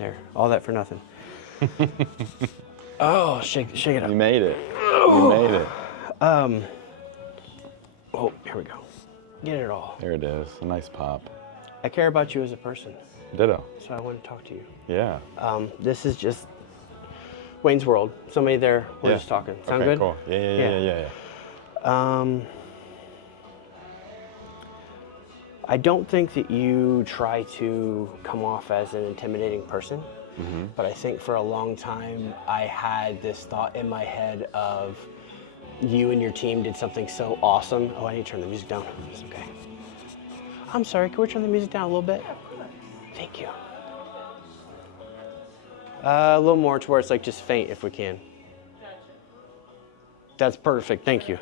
There, all that for nothing. Oh, shake it up. You made it. You made it. Oh, here we go. Get it all. There it is. A nice pop. I care about you as a person, Ditto. so I want to talk to you. Yeah. This is just Wayne's World. Somebody there, we're just talking. Sound okay, good? Cool. Yeah. I don't think that you try to come off as an intimidating person, but I think for a long time I had this thought in my head of you and your team did something so awesome. Oh, I need to turn the music down. It's okay. I'm sorry, can we turn the music down a little bit? Thank you. A little more to where it's like just faint if we can. That's perfect, thank you.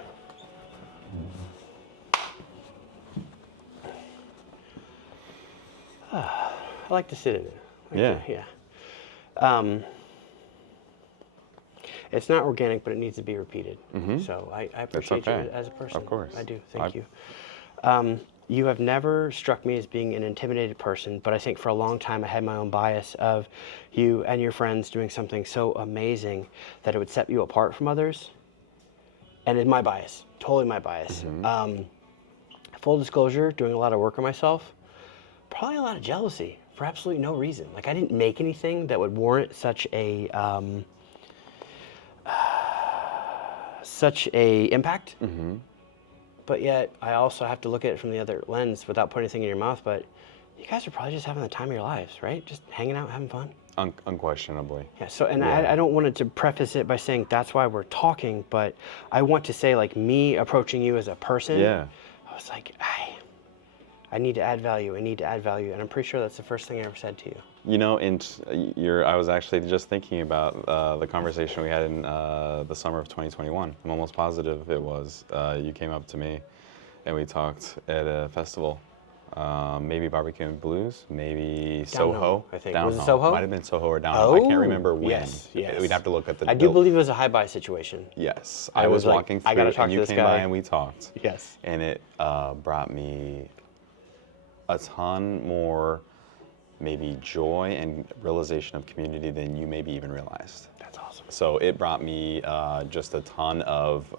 I like to sit in it. Yeah. It's not organic, but it needs to be repeated. So I appreciate you as a person. Of course. I do, thank you. You have never struck me as being an intimidated person, but I think for a long time I had my own bias of you and your friends doing something so amazing that it would set you apart from others. And it's my bias, totally my bias. Full disclosure, doing a lot of work on myself, probably a lot of jealousy for absolutely no reason. Like I didn't make anything that would warrant such a impact. But yet I also have to look at it from the other lens without putting anything in your mouth. But you guys are probably just having the time of your lives, right? Just hanging out, having fun. Unquestionably. Yeah. So, and I don't want to preface it by saying that's why we're talking, but I want to say like me approaching you as a person. Yeah. I was like, I need to add value. I need to add value, and I'm pretty sure that's the first thing I ever said to you. You know, I was actually just thinking about the conversation we had in the summer of 2021. I'm almost positive it was. You came up to me, and we talked at a festival. Maybe Barbecue and Blues, maybe Down Soho. Home, I think. Down Was it Home. Soho? Might have been Soho or Down Home. I can't remember when. Yes. We'd have to look at the. I do believe it was a high buy situation. Yes, I I was was like, walking through, I gotta talk and to you this came guy. by and we talked. Yes. And it brought me a ton more, maybe joy and realization of community than you maybe even realized. That's awesome. So it brought me just a ton of,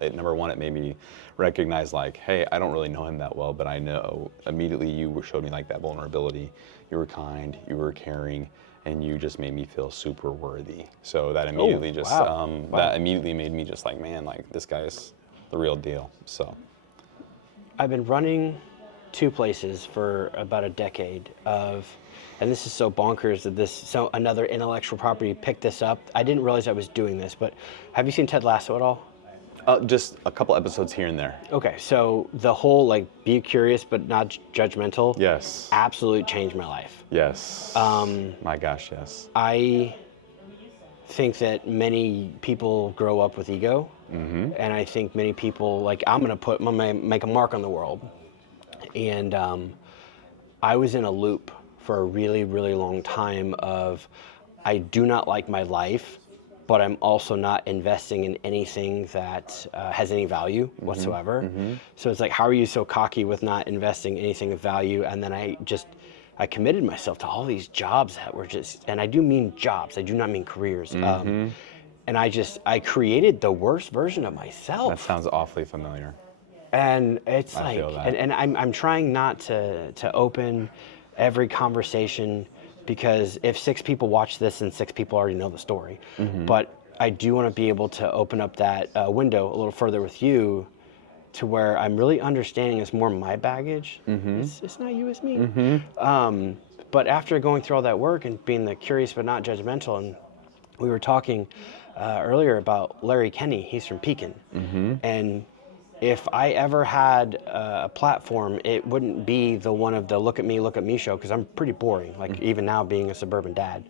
number one, it made me recognize like, hey, I don't really know him that well, but I know immediately you showed me like that vulnerability. You were kind, you were caring, and you just made me feel super worthy. So that immediately that immediately made me just like, man, like this guy's the real deal, so. I've been running 2 places for about a decade of, and this is so bonkers that so another intellectual property picked this up. I didn't realize I was doing this, but have you seen Ted Lasso at all? Just a couple episodes here and there. Okay, so the whole like be curious but not judgmental. Yes. Absolutely changed my life. Yes. My gosh, yes. I think that many people grow up with ego, and I think many people like I'm gonna make a mark on the world. And I was in a loop for a really, really long time of I do not like my life, but I'm also not investing in anything that has any value whatsoever. So it's like, how are you so cocky with not investing anything of value? And then I committed myself to all these jobs that were just, and I do mean jobs, I do not mean careers. And I created the worst version of myself. That sounds awfully familiar. And it's I like, feel that. and I'm trying not to open every conversation because if 6 people watch this and 6 people already know the story, but I do want to be able to open up that window a little further with you to where I'm really understanding it's more my baggage. It's not you, it's me. But after going through all that work and being the curious but not judgmental, and we were talking earlier about Larry Kenney, he's from Pekin, and if I ever had a platform, it wouldn't be the one of the look at me show, because I'm pretty boring, like even now being a suburban dad.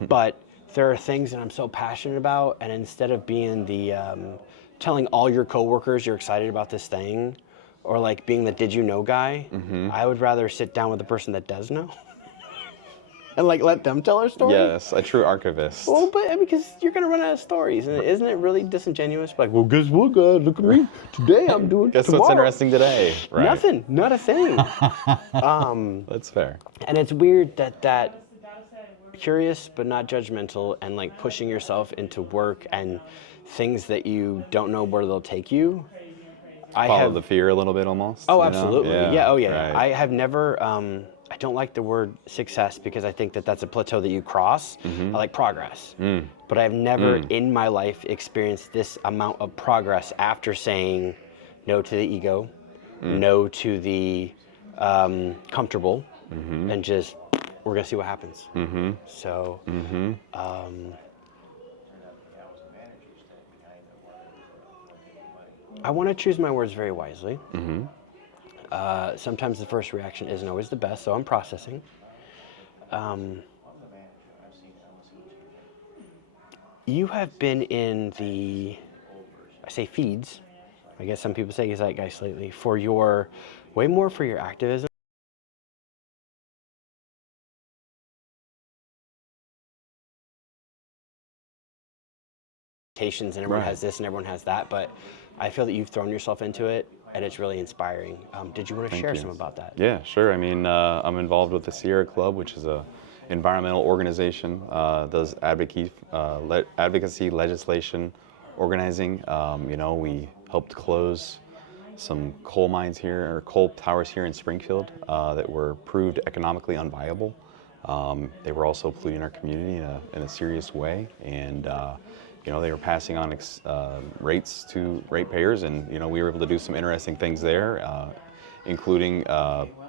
But there are things that I'm so passionate about, and instead of being the telling all your coworkers you're excited about this thing, or like being the did you know guy, I would rather sit down with the person that does know. And like let them tell our story? Yes, a true archivist. Well, but because you're going to run out of stories. And isn't it really disingenuous? Like, well, guess what, guys? Look at me. Today I'm doing Guess tomorrow. what's interesting today? Right. Nothing. Not a thing. That's fair. And it's weird that curious but not judgmental, and like pushing yourself into work and things that you don't know where they'll take you. Follow the fear a little bit almost. Oh, you know? absolutely. Yeah. Oh, yeah. Right. I have never. I don't like the word success because I think that that's a plateau that you cross. I like progress. But I've never in my life experienced this amount of progress after saying no to the ego, no to the comfortable, and just we're gonna see what happens. So. I want to choose my words very wisely. Sometimes the first reaction isn't always the best, so I'm processing. You have been in the, I say feeds, I guess some people say zeitgeist lately, for your, way more for your activism. And everyone has this and everyone has that, but I feel that you've thrown yourself into it and it's really inspiring. Did you want to share some about that? Yeah, sure. I mean, I'm involved with the Sierra Club, which is a environmental organization, does advocacy, legislation, organizing. You know, we helped close some coal mines here, or coal towers here in Springfield that were proved economically unviable. They were also polluting our community in a serious way, and you know, they were passing on rates to ratepayers, and you know, we were able to do some interesting things there, including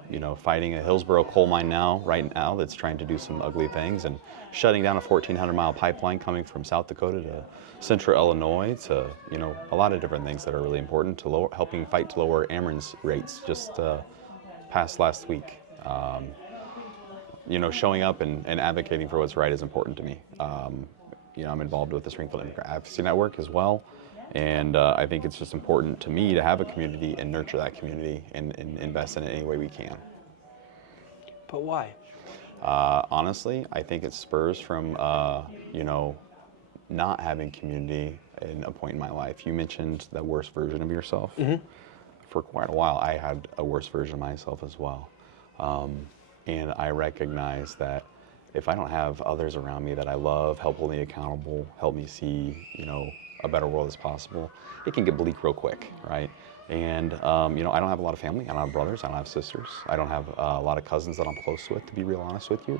you know, fighting a Hillsborough coal mine right now that's trying to do some ugly things, and shutting down a 1,400-mile pipeline coming from South Dakota to Central Illinois, to, you know, a lot of different things that are really important to helping fight to lower Ameren's rates. Just passed last week. You know, showing up and advocating for what's right is important to me. You know, I'm involved with the Springfield Advocacy Network as well, and I think it's just important to me to have a community and nurture that community and invest in it any way we can. But why? Honestly, I think it spurs from, you know, not having community in a point in my life. You mentioned the worst version of yourself. For quite a while, I had a worse version of myself as well. And I recognize that if I don't have others around me that I love, help hold me accountable, help me see, you know, a better world as possible, it can get bleak real quick, right? And, you know, I don't have a lot of family. I don't have brothers. I don't have sisters. I don't have a lot of cousins that I'm close with, to be real honest with you.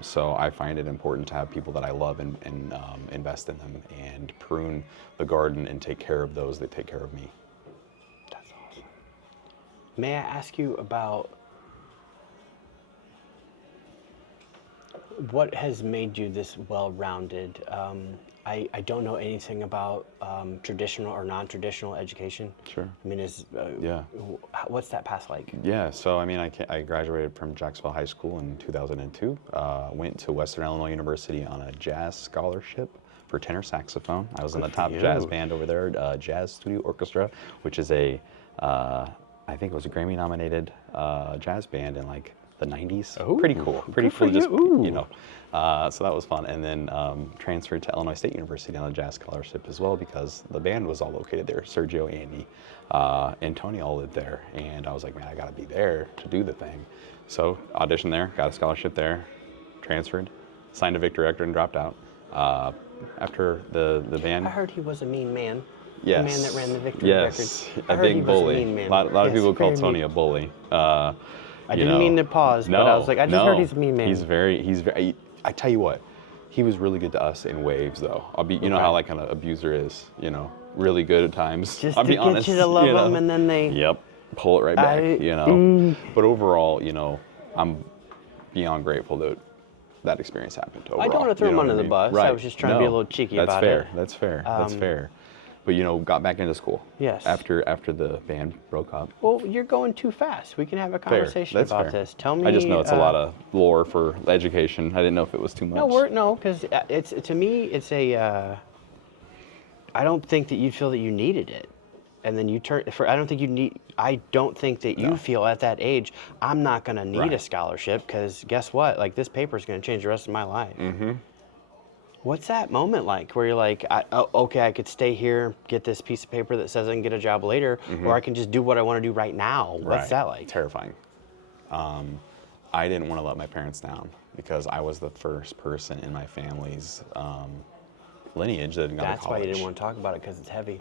So I find it important to have people that I love and invest in them and prune the garden and take care of those that take care of me. That's awesome. May I ask you about what has made you this well-rounded? I don't know anything about traditional or non-traditional education. Sure. I mean, what's that path like? Yeah, so I mean, I graduated from Jacksonville High School in 2002. Went to Western Illinois University on a jazz scholarship for tenor saxophone. I was in the top jazz band over there, Jazz Studio Orchestra, which is I think it was a Grammy-nominated jazz band in like the 90s. Oh, pretty cool. Pretty cool, just, you. you know. So that was fun. And then transferred to Illinois State University on a jazz scholarship as well, because the band was all located there. Sergio, Andy, Antonio all lived there. And I was like, man, I got to be there to do the thing. So auditioned there, got a scholarship there, transferred, signed a Victor Record and dropped out. After the band. I heard he was a mean man. Yes. The man that ran the Victory Records. Yes, I a heard he big was bully. a mean man. A lot of people call very Tony mean. a bully. I didn't mean to pause, but I was like, I just heard he's a mean man. He's very, I tell you what, he was really good to us in waves though. You know how like kind of abuser is, you know, really good at times. Just I'll to be get honest, you to love you know. them and then they... Yep, pull it right back, you know. But overall, you know, I'm beyond grateful that that experience happened overall. I don't want to throw him under the bus. Right. I was just trying to be a little cheeky about it. That's fair. That's fair. But you know, got back into school. Yes. After the band broke up. Well, you're going too fast. We can have a conversation That's about fair. this. Tell me. I just know it's a lot of lore for education. I didn't know if it was too much. No, because it's, to me, it's a. I don't think that you feel that you needed it, and then you turn. I don't think you need. I don't think that you feel at that age, I'm not going to need a scholarship, because guess what? Like, this paper is going to change the rest of my life. What's that moment like where you're like, okay, I could stay here, get this piece of paper that says I can get a job later, or I can just do what I want to do right now? What's that like? Terrifying. I didn't want to let my parents down because I was the first person in my family's lineage that got to college. That's why you didn't want to talk about it, because it's heavy.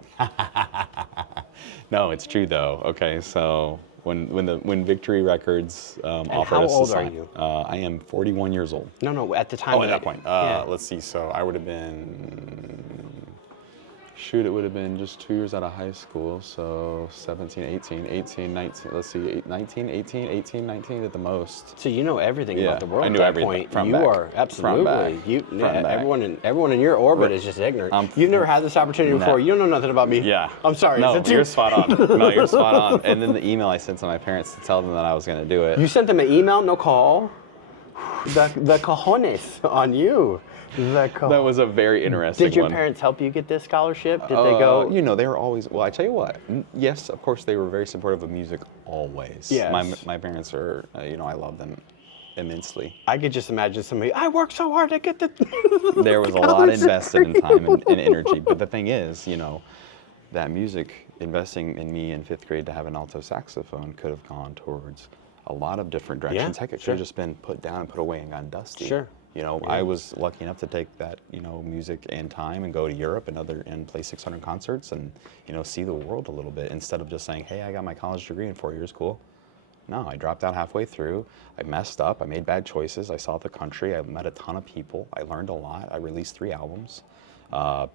No, it's true though. Okay, so when Victory Records offered how us old to are sign, you? I am 41 years old. No, at the time. Oh, at that point. Yeah. Let's see. So I would have been, it would have been just 2 years out of high school. So 17, 18, 19, let's see, 19, 18, 19 at the most. So you know everything about the world I at knew that everything. point. Front, You back. are absolutely. Front, back. Everyone in your orbit is just ignorant. You've never had this opportunity No. before. You don't know nothing about me. Yeah. I'm sorry. No, Is it too- you're spot on. No, you're spot on. And then the email I sent to my parents to tell them that I was going to do it. You sent them an email, no call. The cojones on you. That was a very interesting one. Did your parents help you get this scholarship? Did they go? You know, they were always, well, I tell you what, yes, of course, they were very supportive of music always. Yes. My parents are, you know, I love them immensely. I could just imagine somebody, I worked so hard to get the There was a lot invested in time and energy. But the thing is, you know, that music, investing in me in 5th grade to have an alto saxophone could have gone towards a lot of different directions. Yeah, Heck, it should sure. have just been put down and put away and gone dusty. Sure. You know, I was lucky enough to take that, you know, music and time and go to Europe and play 600 concerts and, you know, see the world a little bit instead of just saying, hey, I got my college degree in 4 years, cool. No, I dropped out halfway through. I messed up. I made bad choices. I saw the country. I met a ton of people. I learned a lot. I released 3 albums,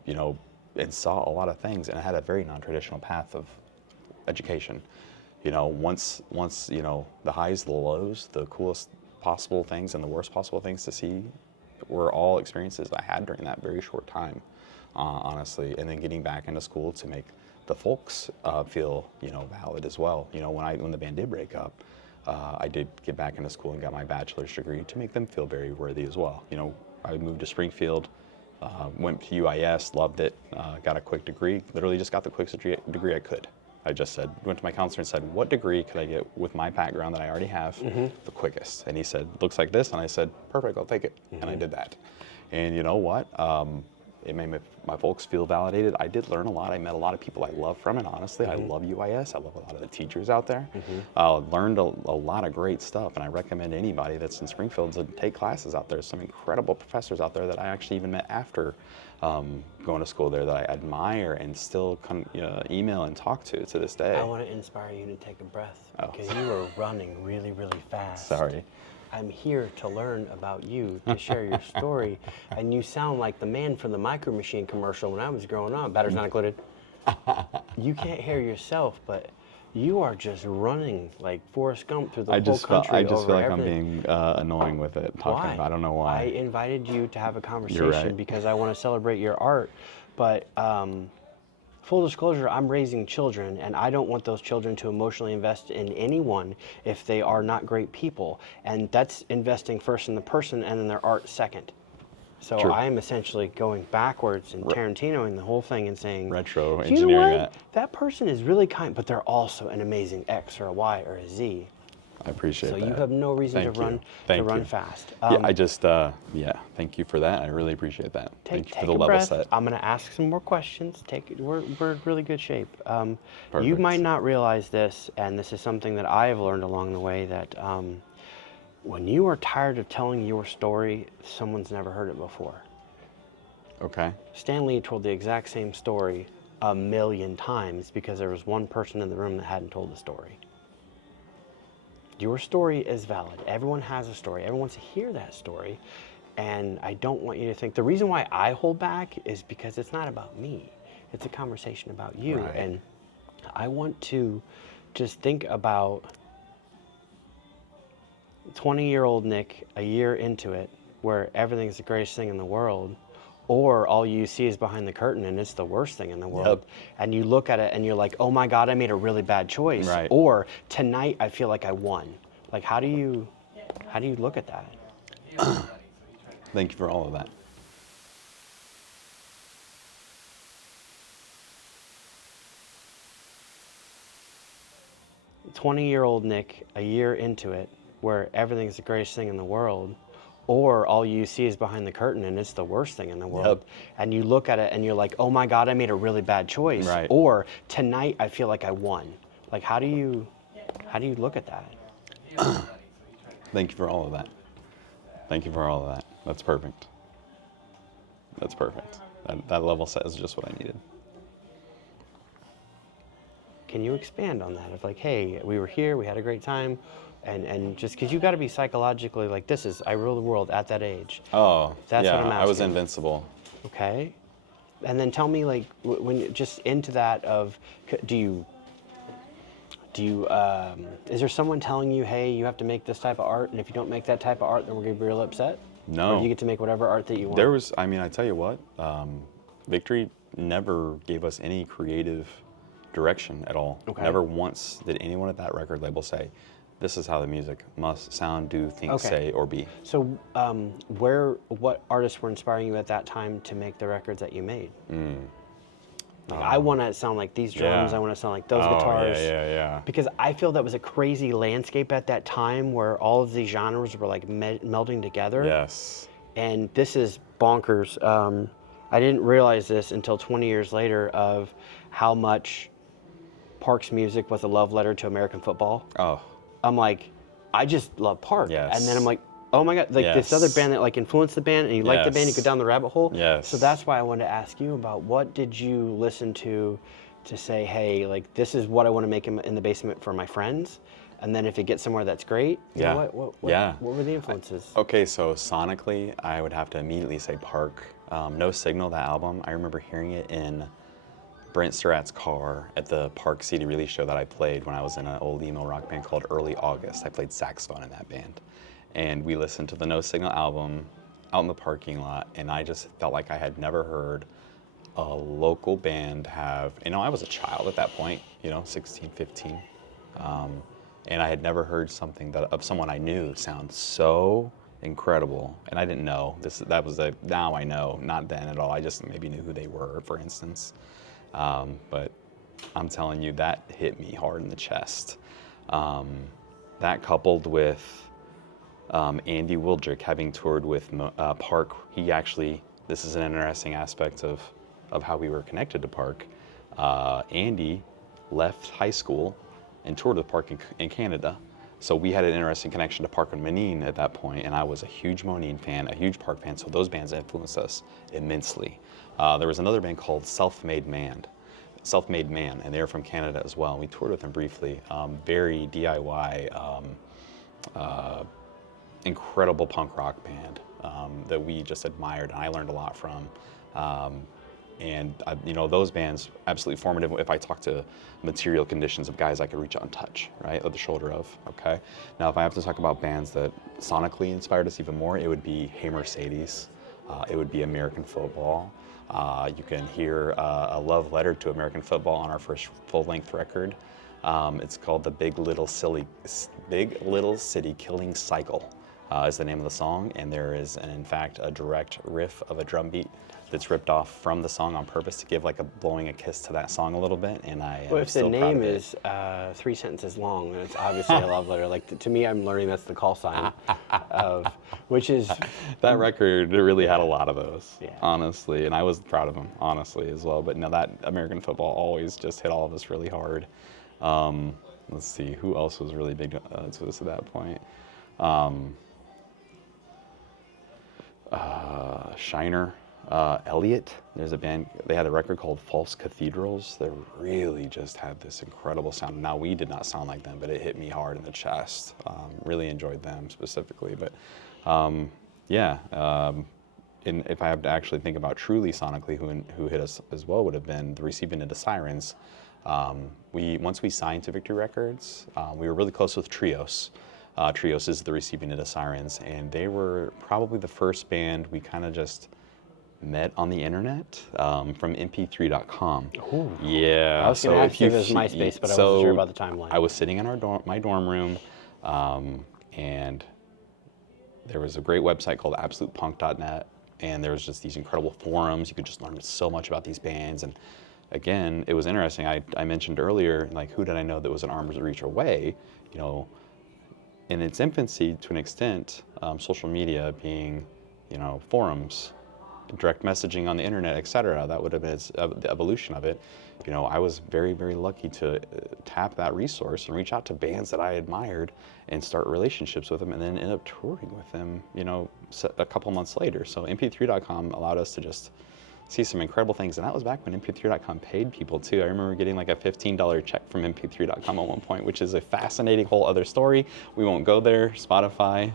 you know, and saw a lot of things. And I had a very non-traditional path of education. You know, once you know, the highs, the lows, the coolest possible things and the worst possible things to see were all experiences I had during that very short time, honestly. And then getting back into school to make the folks feel, you know, valid as well. You know, when the band did break up, I did get back into school and got my bachelor's degree to make them feel very worthy as well. You know, I moved to Springfield, went to UIS, loved it, got a quick degree, literally just got the quickest degree I could. I just went to my counselor and said, what degree could I get with my background that I already have the quickest? And he said, looks like this. And I said, perfect, I'll take it. And I did that. And you know what? It made my folks feel validated. I did learn a lot. I met a lot of people I love from it, honestly. I love UIS. I love a lot of the teachers out there. Learned a lot of great stuff. And I recommend anybody that's in Springfield to take classes out there. There's some incredible professors out there that I actually even met after going to school there that I admire and still email and talk to this day. I want to inspire you to take a breath because you are running really, really fast. Sorry. I'm here to learn about you, to share your story, and you sound like the man from the Micro Machine commercial when I was growing up. Batteries not included. You can't hear yourself, but you are just running like Forrest Gump through the whole country. I just feel like everything. I'm being annoying with it. Why? I don't know why. I invited you to have a conversation right. because I want to celebrate your art, but full disclosure, I'm raising children, and I don't want those children to emotionally invest in anyone if they are not great people, and that's investing first in the person and then their art second. So True. I am essentially going backwards and Tarantinoing the whole thing and saying, Retro you know engineering what? That person is really kind, but they're also an amazing X or a Y or a Z. I appreciate that. So you have no reason Thank to run you. Thank run you. fast. Thank you for that. I really appreciate that. Thank you Take for the a level breath. set. I'm going to ask some more questions. We're in really good shape. You Perfect. might not realize this, and this is something that I have learned along the way, that when you are tired of telling your story, someone's never heard it before. Okay. Stan Lee told the exact same story 1,000,000 times because there was one person in the room that hadn't told the story. Your story is valid. Everyone has a story. Everyone wants to hear that story. And I don't want you to think, the reason why I hold back is because it's not about me. It's a conversation about you. Right. And I want to just think about 20-year-old Nick a year into it, where everything's the greatest thing in the world, or all you see is behind the curtain and it's the worst thing in the world. Yep. And you look at it and you're like, oh my God, I made a really bad choice. Right. Or tonight I feel like I won. Like, how do you look at that? 20-year-old Nick a year into it, where everything's the greatest thing in the world, or all you see is behind the curtain and it's the worst thing in the world. And you look at it and you're like, oh my God, I made a really bad choice. Or tonight I feel like I won. Like, how do you look at that? Thank you for all of that. 20-year-old Nick a year into it, where everything's the greatest thing in the world, or all you see is behind the curtain and it's the worst thing in the world. Yep. And you look at it and you're like, oh my God, I made a really bad choice. Right. Or tonight I feel like I won. Like, how do you look at that? Thank you for all of that. Thank you for all of that. That's perfect. That's perfect. That level set is just what I needed. Can you expand on that? Of like, hey, we were here, we had a great time, and just because you got to be psychologically like, I rule the world at that age. Oh, That's yeah, what I'm I was asking. invincible. Okay. And then tell me, like, when you're just into that of, is there someone telling you, hey, you have to make this type of art, and if you don't make that type of art, then we're gonna be real upset? No. Or do you get to make whatever art that you want? There was, I mean, I tell you what, Victory never gave us any creative direction at all. Okay. Never once did anyone at that record label say, this is how the music must sound, do, think, Okay. say, or be. So, what artists were inspiring you at that time to make the records that you made? Like, I want to sound like these drums. Yeah. I want to sound like those Oh, guitars. yeah. Because I feel that was a crazy landscape at that time where all of these genres were like melding together. Yes. And this is bonkers. I didn't realize this until 20 years later of how much Park's music was a love letter to American football. Oh, I'm like, I just love Park. Yes. And then I'm like, oh my God, like this other band that like influenced the band and you like the band, you go down the rabbit hole. Yes. So that's why I wanted to ask you about what did you listen to say, hey, like this is what I want to make in the basement for my friends. And then if it gets somewhere that's great, you know what were the influences? Okay, so sonically, I would have to immediately say Park. No Signal, that album, I remember hearing it in Brent Surratt's car at the Park CD release show that I played when I was in an old emo rock band called Early August. I played saxophone in that band. And we listened to the No Signal album out in the parking lot, and I just felt like I had never heard a local band have, I was a child at that point, 16, 15. And I had never heard something of someone I knew sound so incredible. And I didn't know, now I know, not then at all. I just maybe knew who they were, for instance. But I'm telling you, that hit me hard in the chest. That coupled with Andy Wildrick having toured with Park, this is an interesting aspect of how we were connected to Park. Andy left high school and toured with Park in Canada. So we had an interesting connection to Park and Moneen at that point, and I was a huge Moneen fan, a huge Park fan, so those bands influenced us immensely. There was another band called Self-Made Man, and they were from Canada as well. We toured with them briefly. Very DIY, incredible punk rock band that we just admired, and I learned a lot from. And those bands, absolutely formative. If I talk to material conditions of guys I could reach out and touch, right, at the shoulder of, okay? Now, if I have to talk about bands that sonically inspired us even more, it would be Hey Mercedes. It would be American Football. You can hear a love letter to American football on our first full-length record. It's called The Big Little City Killing Cycle is the name of the song, and there is, in fact, a direct riff of a drum beat that's ripped off from the song on purpose to give blowing a kiss to that song a little bit, and I am Well, if the still proud name of it. is 3 sentences long, then it's obviously a love letter. Like to me, I'm learning that's the call sign of, which is That record, it really had a lot of those, Yeah. honestly, and I was proud of them, honestly, as well. But no, that American Football always just hit all of us really hard. Let's see, who else was really big to us at that point? Shiner. Elliot, there's a band, they had a record called False Cathedrals that really just had this incredible sound. Now, we did not sound like them, but it hit me hard in the chest. Really enjoyed them specifically, but and if I have to actually think about truly sonically who hit us as well would have been the Receiving Into Sirens. Once we signed to Victory Records, we were really close with Trios. Trios is the Receiving Into Sirens, and they were probably the first band we kind of just met on the internet from mp3.com. Ooh. Yeah. I was going to ask you if it was MySpace, but I wasn't sure about the timeline. I was sitting in my dorm room, and there was a great website called absolutepunk.net, and there was just these incredible forums. You could just learn so much about these bands, and again, it was interesting. I mentioned earlier, like, who did I know that was an arm's reach away? In its infancy, to an extent, social media being, forums, direct messaging on the internet, etc. That would have been the evolution of it. You know, I was very, very lucky to tap that resource and reach out to bands that I admired and start relationships with them, and then end up touring with them, you know, a couple months later. So mp3.com allowed us to just see some incredible things, and that was back when mp3.com paid people too. I remember getting like a $15 check from mp3.com at one point, which is a fascinating whole other story. We won't go there. Spotify,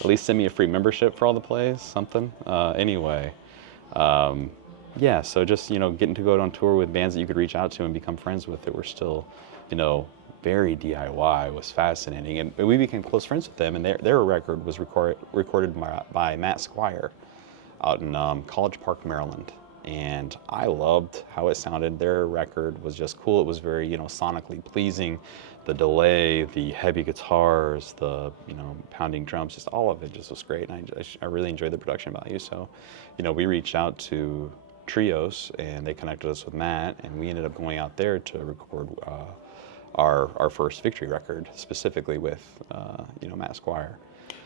at least send me a free membership for all the plays, something. Anyway. Yeah, so just, you know, getting to go on tour with bands that you could reach out to and become friends with that were still, you know, very DIY was fascinating. And we became close friends with them, and their record was recorded by Matt Squire out in College Park, Maryland. And I loved how it sounded. Their record was just cool. It was very, you know, sonically pleasing. The delay, the heavy guitars, the, you know, pounding drums, just all of it just was great. And I really enjoyed the production value. So, you know, we reached out to Trios, and they connected us with Matt, and we ended up going out there to record our first Victory record, specifically with you know, Matt Squire.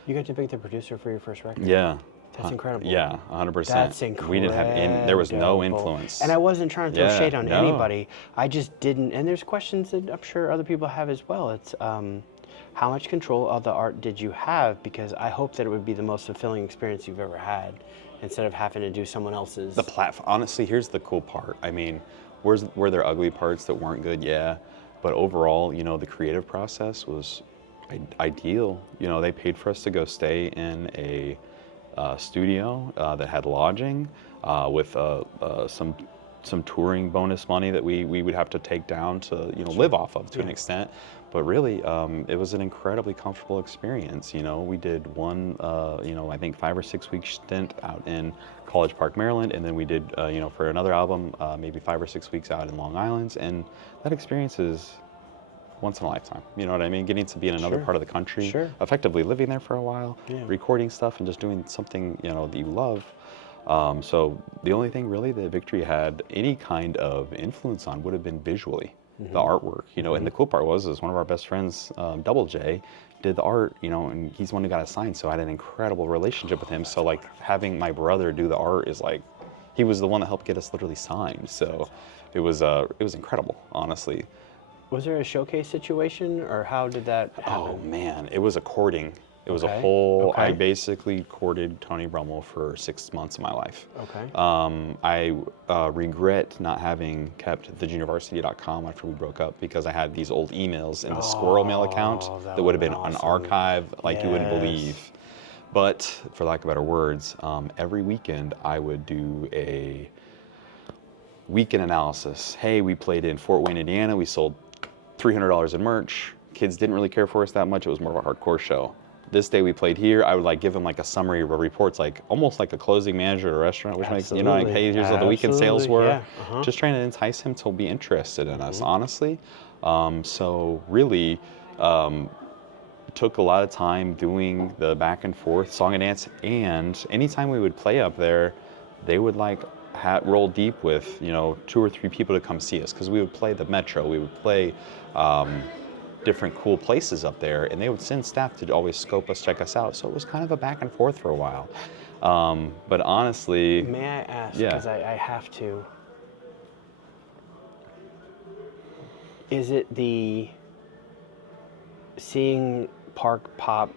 You got to pick the producer for your first record? Yeah. That's incredible. Yeah, 100%. That's incredible. We didn't have there was no influence. And I wasn't trying to throw shade on no. anybody. I just didn't, and there's questions that I'm sure other people have as well. It's how much control of the art did you have? Because I hope that it would be the most fulfilling experience you've ever had, instead of having to do someone else's. The platform, honestly, here's the cool part. I mean, were there ugly parts that weren't good? Yeah. But overall, you know, the creative process was ideal. You know, they paid for us to go stay in a studio that had lodging with some touring bonus money that we would have to take down to, you know, live off of to an extent. But really, it was an incredibly comfortable experience. You know, we did one, you know, I think 5 or 6 week stint out in College Park, Maryland, and then we did, you know, for another album, maybe 5 or 6 weeks out in Long Island, and that experience is once in a lifetime. You know what I mean? Getting to be in another part of the country, effectively living there for a while, recording stuff, and just doing something, you know, that you love. So the only thing really that Victory had any kind of influence on would have been visually. The artwork, you know, and the cool part was one of our best friends, Double J, did the art, you know, and he's the one who got us signed, so I had an incredible relationship with him. So like having my brother do the art is like, he was the one that helped get us literally signed. So it was incredible, honestly. Was there a showcase situation, or how did that happen? Oh man, it was a courting. It was a whole, I basically courted Tony Brummel for 6 months of my life. I regret not having kept the juniorvarsity.com after we broke up, because I had these old emails in the squirrel mail account that would have been an archive like you wouldn't believe. But for lack of better words, every weekend I would do a weekend analysis. Hey, we played in Fort Wayne, Indiana. We sold $300 in merch. Kids didn't really care for us that much. It was more of a hardcore show. This day we played here. I would like give them like a summary of reports, like almost like a closing manager at a restaurant, which makes, you know, like, hey, here's what the weekend sales were. Just trying to entice him to be interested in us, honestly. So really, took a lot of time doing the back and forth song and dance, and anytime we would play up there, they would like roll deep with, you know, 2 or 3 people to come see us, because we would play the Metro, we would play different cool places up there, and they would send staff to always scope us, check us out. So it was kind of a back and forth for a while. But honestly, may I ask, because I have to, is it the seeing Park Pop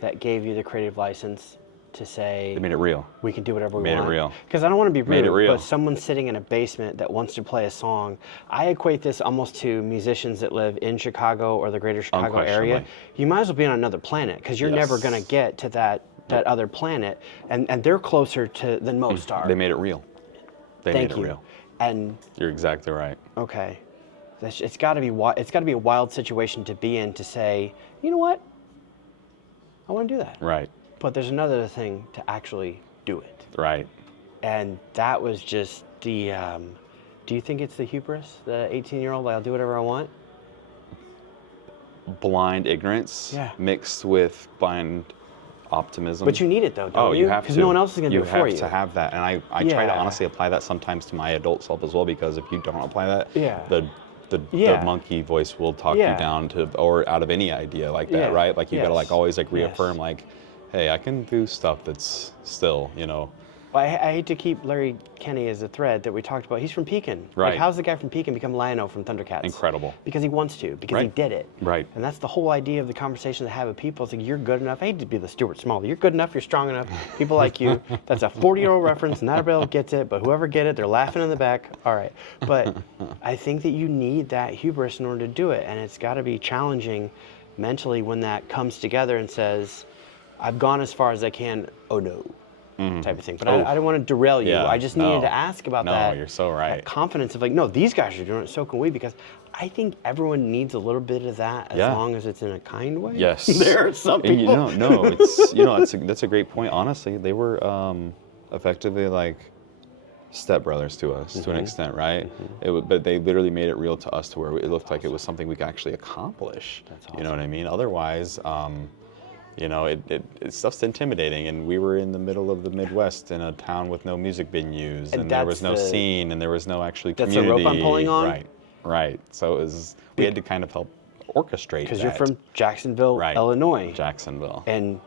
that gave you the creative license to say, they made it real. We can do whatever we want. want. Made it real. Because I don't want to be Made it rude, real. but someone sitting in a basement that wants to play a song, I equate this almost to musicians that live in Chicago or the greater Chicago area. You might as well be on another planet, because you're never going to get to that other planet, and they're closer to than most are. They made it real. They made it real. And you're exactly right. Okay, it's got to be a wild situation to be in, to say, you know what, I want to do that. Right. But there's another thing to actually do it. Right. And that was just the, do you think it's the hubris, the 18-year-old, like, I'll do whatever I want? Blind ignorance mixed with blind optimism. But you need it though, don't you? You have to. Because no one else is going to do it for you. You have to have that. And I try to honestly apply that sometimes to my adult self as well, because if you don't apply that, the monkey voice will talk you down to, or out of any idea like that, right? Like you got to like always like reaffirm like, hey, I can do stuff that's still, you know, Well, I hate to keep Larry Kenny as a thread that we talked about. He's from Pekin. Right. Like, how's the guy from Pekin become Lion-O from Thundercats? Incredible. Because he wants to. Because he Right. did it. Right. And that's the whole idea of the conversation to have with people. It's like, you're good enough. I hate to be the Stuart Smalley. You're good enough. You're strong enough. People like you. That's a 40-year-old reference. Not everybody gets it, but whoever get it, they're laughing in the back. All right. But I think that you need that hubris in order to do it. And it's got to be challenging mentally when that comes together and says, I've gone as far as I can. Oh, no. Type of thing. But I don't want to derail you. Yeah, I just needed to ask about that. No, you're so right. That confidence of like, no, these guys are doing it, so can we, because I think everyone needs a little bit of that as long as it's in a kind way. Yes. There are some people. That's a great point. Honestly, they were effectively like stepbrothers to us to an extent, right? But they literally made it real to us to where it looked like it was something we could actually accomplish. That's awesome. You know what I mean? Otherwise, stuff's intimidating, and we were in the middle of the Midwest in a town with no music venues, and there was no scene, and there was no actually community. That's the rope I'm pulling on? Right. So we had to kind of help orchestrate that. Because you're from Jacksonville, Illinois. Jacksonville. And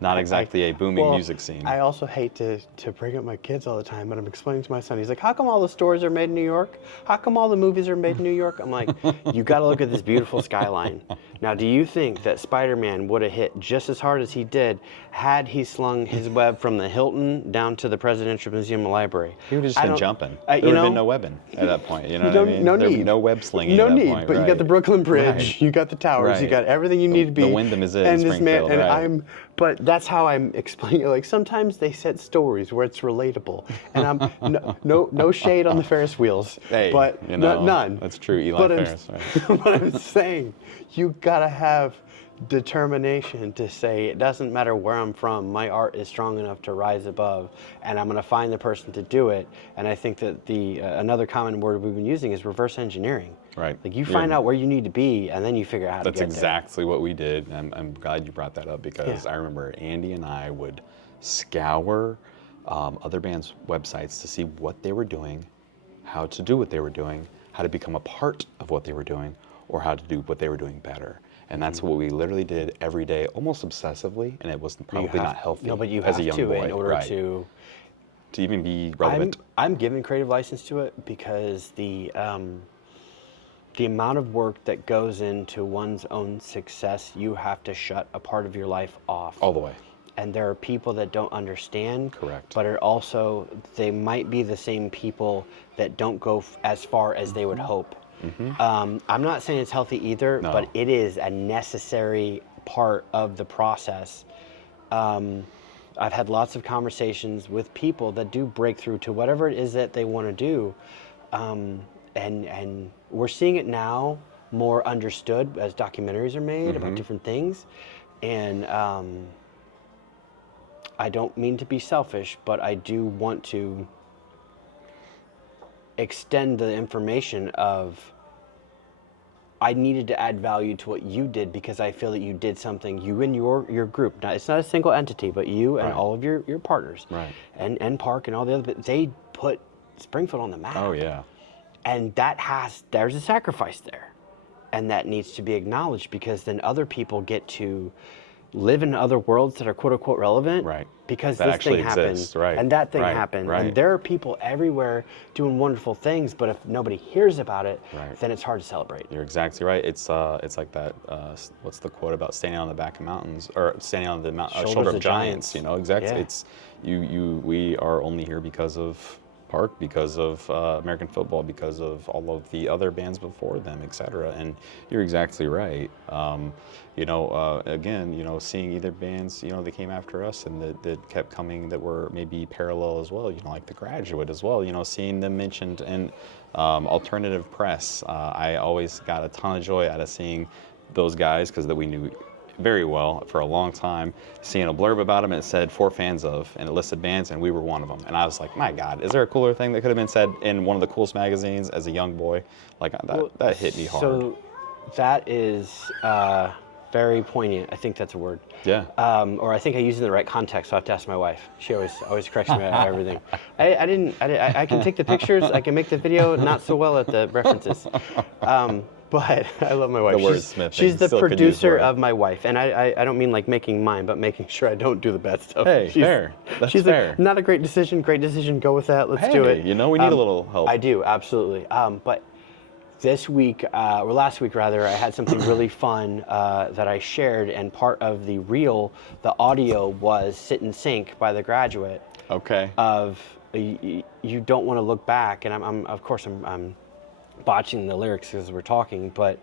not exactly a booming music scene. I also hate to bring up my kids all the time, but I'm explaining to my son. He's like, how come all the stores are made in New York? How come all the movies are made in New York? I'm like, you got to look at this beautiful skyline. Now, do you think that Spider-Man would have hit just as hard as he did had he slung his web from the Hilton down to the Presidential Museum and Library? He would have just been jumping. There would have been no webbing at that point. You know what I mean? No There would be need. no web slinging No at that need, point. but you got the Brooklyn Bridge, you got the towers, you got everything you need to be. The Wyndham is it in and this man, Springfield, and right. but that's how I'm explaining it. Like, sometimes they set stories where it's relatable, and I'm no shade on the Ferris wheels, Hey, but none. That's true, Eli Ferris. Right? But I'm saying, you gotta have determination to say, it doesn't matter where I'm from, my art is strong enough to rise above, and I'm going to find the person to do it. And I think that the another common word we've been using is reverse engineering. Right. Like, you find out where you need to be, and then you figure out how to get there. That's exactly what we did. And I'm glad you brought that up, because I remember Andy and I would scour other bands' websites to see what they were doing, how to do what they were doing, how to become a part of what they were doing, or how to do what they were doing better. And that's what we literally did every day, almost obsessively, and it was probably not healthy. No, but you as have a young to boy, in order to even be relevant. I'm giving creative license to it, because the amount of work that goes into one's own success, you have to shut a part of your life off. All the way. And there are people that don't understand. Correct. But they might be the same people that don't go as far as they would hope. I'm not saying it's healthy either, but it is a necessary part of the process. I've had lots of conversations with people that do break through to whatever it is that they want to do. And we're seeing it now more understood as documentaries are made about different things. And I don't mean to be selfish, but I do want to extend the information of, I needed to add value to what you did, because I feel that you did something, you and your group. Now, it's not a single entity, but you and all of your partners, and Park and all the other, they put Springfield on the map. Oh, yeah. And there's a sacrifice there. And that needs to be acknowledged, because then other people get to live in other worlds that are quote unquote relevant, because that this thing exists, happened, and that thing happened, and there are people everywhere doing wonderful things. But if nobody hears about it, then it's hard to celebrate. You're exactly right. It's like that. What's the quote about standing on the back of mountains, or standing on the shoulder of giants? You know, exactly. Yeah. It's we are only here because of Park, because of American football, because of all of the other bands before them, etc. And you're exactly right. Again, seeing either bands, they came after us and that kept coming that were maybe parallel as well, like The Graduate as well, seeing them mentioned in alternative press. I always got a ton of joy out of seeing those guys, because that we knew very well for a long time, seeing a blurb about them, and it said "for fans of," and it listed bands, and we were one of them. And I was like, my God, is there a cooler thing that could have been said in one of the coolest magazines as a young boy? Like, that hit me hard. So that is very poignant. I think that's a word. Yeah. Or I think I use it in the right context, so I have to ask my wife. She always corrects me on everything. I can take the pictures, I can make the video, not so well at the references. But I love my wife. The wordsmithing She's the still could use producer word. of my wife, and I don't mean like making mine, but making sure I don't do the bad stuff. Hey, fair. That's she's fair. like, not a great decision. Great decision. Go with that. Let's do Hey, it. you know, we need a little help. I do, absolutely. But this week, or last week rather, I had something really fun that I shared, and part of the reel, the audio was "Sit and Sink" by The Graduate. Okay. Of you don't want to look back, and I'm of course I'm botching the lyrics as we're talking, but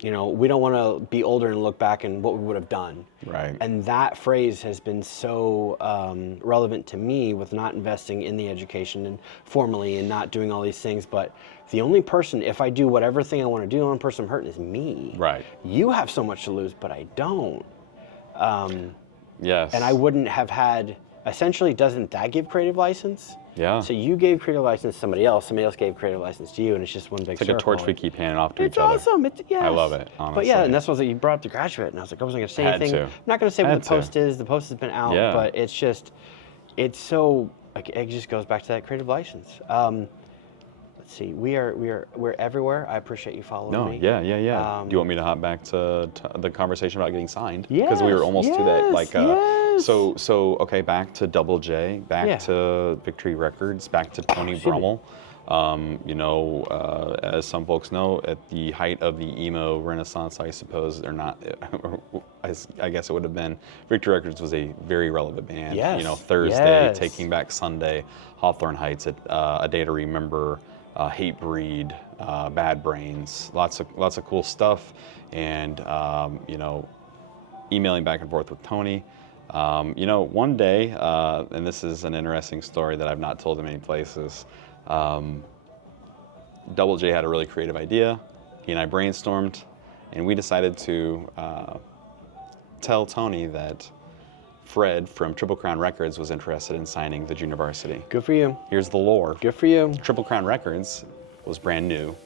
you know, we don't want to be older and look back and what we would have done. Right. And that phrase has been so relevant to me with not investing in the education and formally and not doing all these things. But the only person, if I do whatever thing I want to do, the only person I'm hurting is me. Right. You have so much to lose, but I don't. Yes. And I wouldn't have had, essentially, doesn't that give creative license? Yeah. So you gave creative license to somebody else gave creative license to you, and it's just one big It's like circle. a torch we keep handing off to It's each other. awesome. Yes. I love it, honestly. But yeah, and that's what you brought up The Graduate, and I was like, I wasn't going to say Had anything. to. I'm not going to say what Had the post to. is. The post has been out, Yeah. but it's just, it's so, like, it just goes back to that creative license. Let's see, we're everywhere. I appreciate you following No, me. yeah. Do you want me to hop back to the conversation about getting signed? Because we were almost to that. Like, yes. So okay, back to Double J, back to Victory Records, back to Tony Brummel. You know, as some folks know, at the height of the emo renaissance, I suppose, they're not, I guess it would have been, Victory Records was a very relevant band. Yes. You know, Thursday, Yes. Taking Back Sunday, Hawthorne Heights, A Day to Remember, Hate Breed, Bad Brains, lots of cool stuff, and you know, emailing back and forth with Tony. You know, one day, and this is an interesting story that I've not told in many places. Double J had a really creative idea. He and I brainstormed, and we decided to tell Tony that Fred from Triple Crown Records was interested in signing the Junior Varsity. Good for you. Here's the lore. Good for you. Triple Crown Records was brand new.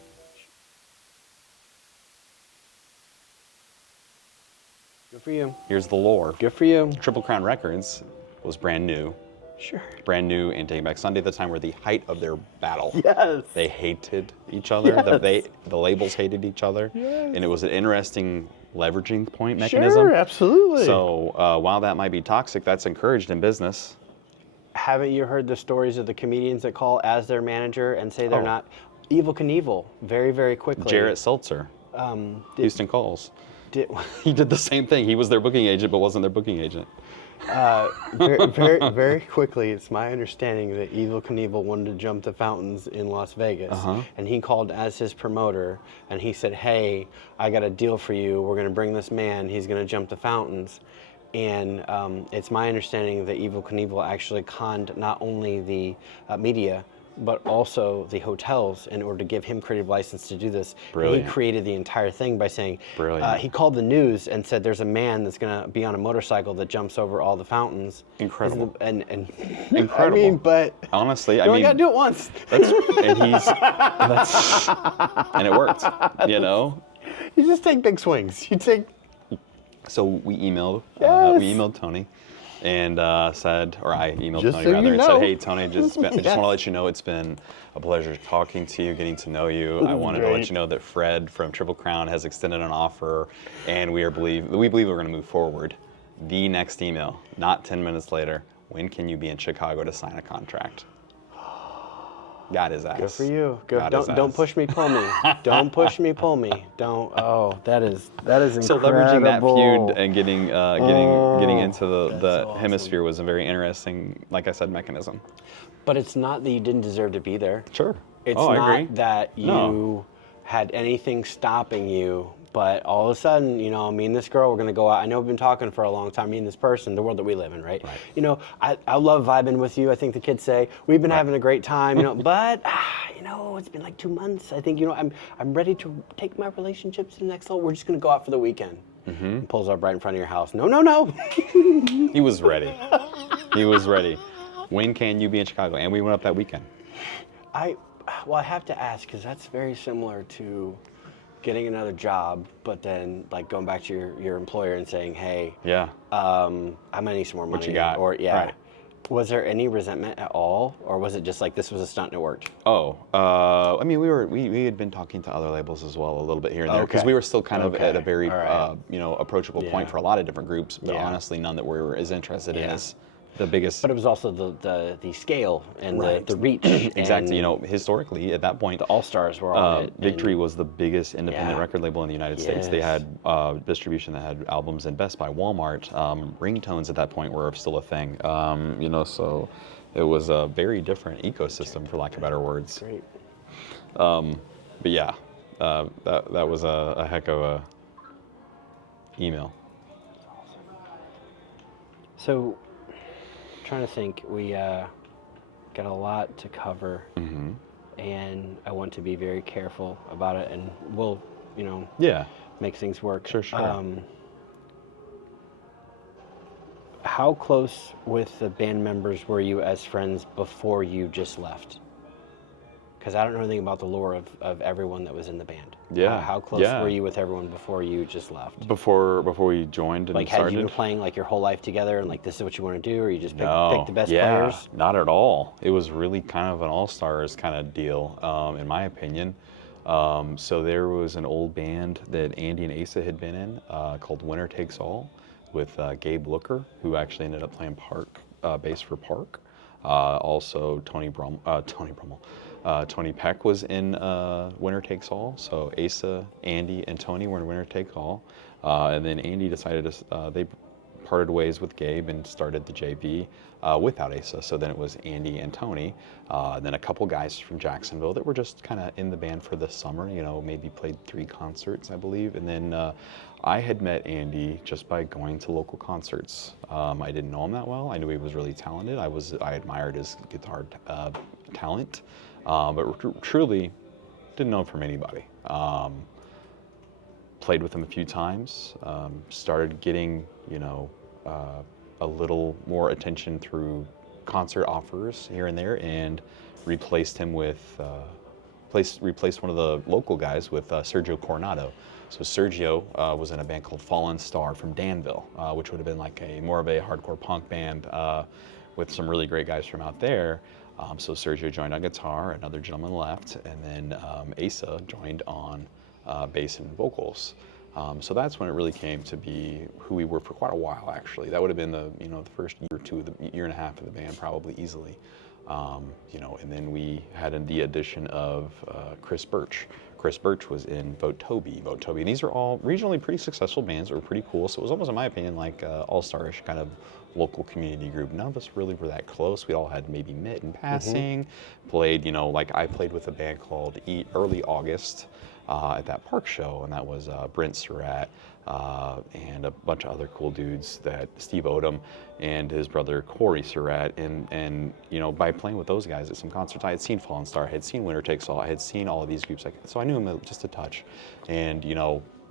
Good for you. Here's the lore. Good for you. Triple Crown Records was brand new. Sure. Brand new and Taking Back Sunday at the time were the height of their battle. Yes. They hated each other. Yes. The labels hated each other. Yes. And it was an interesting leveraging point mechanism. Sure, absolutely. So while that might be toxic, that's encouraged in business. Haven't you heard the stories of the comedians that call as their manager and say they're Oh. not? Evil Knievel, very, very quickly. Jarrett Seltzer, Houston Calls. Did, He did the same thing. He was their booking agent, but wasn't their booking agent. very quickly, it's my understanding that Evil Knievel wanted to jump the fountains in Las Vegas, and he called as his promoter, and he said, "Hey, I got a deal for you. We're going to bring this man. He's going to jump the fountains." And it's my understanding that Evil Knievel actually conned not only the media, but also the hotels in order to give him creative license to do this. Brilliant. And he created the entire thing by saying, Brilliant. he called the news and said, there's a man that's going to be on a motorcycle that jumps over all the fountains. Incredible. And Incredible. I mean, but Honestly, you I only mean, got to do it once. and it worked, you know? You just take big swings. You take, So we emailed, Yes. Tony, and said, or I emailed Just Tony so rather, you and know. said, "Hey Tony, I just want to Yes. let you know it's been a pleasure talking to you, getting to know you. I wanted to great. let you know that Fred from Triple Crown has extended an offer, and we believe we're going to move forward." The next email, not 10 minutes later, when can you be in Chicago to sign a contract? Got his ass. good for you. Good. Got his Don't ass. push me, pull me. Don't push me, pull me. Don't. Oh, that is incredible. So leveraging that feud and getting into the that's so hemisphere was a very interesting, like I said, mechanism. But it's not that you didn't deserve to be there. Sure. It's I not agree. that you No. had anything stopping you, but all of a sudden, you know, me and this girl, we're gonna go out. I know we've been talking for a long time, me and this person, the world that we live in, right? You know, I love vibing with you. I think the kids say, we've been having a great time, you know, but, you know, it's been like 2 months. I think, you know, I'm ready to take my relationships to the next level. We're just gonna go out for the weekend. And pulls up right in front of your house. No, no, no. He was ready. He was ready. When can you be in Chicago? And we went up that weekend. I have to ask, because that's very similar to getting another job, but then like going back to your employer and saying, hey, Yeah. I'm gonna need some more money. What you got? Or yeah. Right. Was there any resentment at all, or was it just like this was a stunt and it worked? Oh, I mean, we had been talking to other labels as well a little bit here and there because Okay. we were still kind of at a very All right. approachable point Yeah. for a lot of different groups, but Yeah. honestly, none that we were as interested in Yeah. as the biggest. But it was also the scale and Right. the reach. Exactly. And Historically, at that point, the All-Stars were on it. Victory was the biggest independent Yeah. record label in the United States. They Yes. had distribution that had albums in Best Buy, Walmart. Ringtones at that point were still a thing. So it was a very different ecosystem, for lack of better words. Great. But yeah, that was a heck of a email. So, trying to think, we got a lot to cover, and I want to be very careful about it, and we'll, Yeah. make things work. Sure. How close with the band members were you as friends before you just left? Because I don't know anything about the lore of everyone that was in the band. Yeah, How close yeah. were you with everyone before you just left? Before we joined and Like, had started. you been playing like your whole life together, and like this is what you want to do, or you just pick the best yeah, players? not at all. It was really kind of an all-stars kind of deal, in my opinion. So there was an old band that Andy and Asa had been in called Winner Takes All with Gabe Looker, who actually ended up playing bass for Park. Also Tony Peck was in Winner Takes All. So Asa, Andy, and Tony were in Winner Take All. And then Andy decided they parted ways with Gabe and started the JV without Asa. So then it was Andy and Tony. Then a couple guys from Jacksonville that were just kind of in the band for the summer, maybe played 3 concerts, I believe. And then I had met Andy just by going to local concerts. I didn't know him that well. I knew he was really talented. I admired his guitar talent, but truly didn't know him from anybody. Played with him a few times, started getting, a little more attention through concert offers here and there, and replaced him with, replaced one of the local guys with Sergio Coronado. So Sergio was in a band called Fallen Star from Danville, which would have been like more of a hardcore punk band with some really great guys from out there. So Sergio joined on guitar, another gentleman left, and then Asa joined on bass and vocals. So that's when it really came to be who we were for quite a while, actually. That would have been the first year or two, year and a half of the band, probably easily. And then we had the addition of Chris Birch. Chris Birch was in Vote Toby. And these are all regionally pretty successful bands that were pretty cool. So it was almost, in my opinion, like all-starish kind of local community group. None of us really were that close. We all had maybe met in passing, played, like I played with a band called Early August at that Park show, and that was Brent Surratt and a bunch of other cool dudes, that Steve Odom and his brother Corey Surratt, and by playing with those guys at some concerts, I had seen Fallen Star, I had seen Winner Takes All, I had seen all of these groups, so I knew him just a touch, and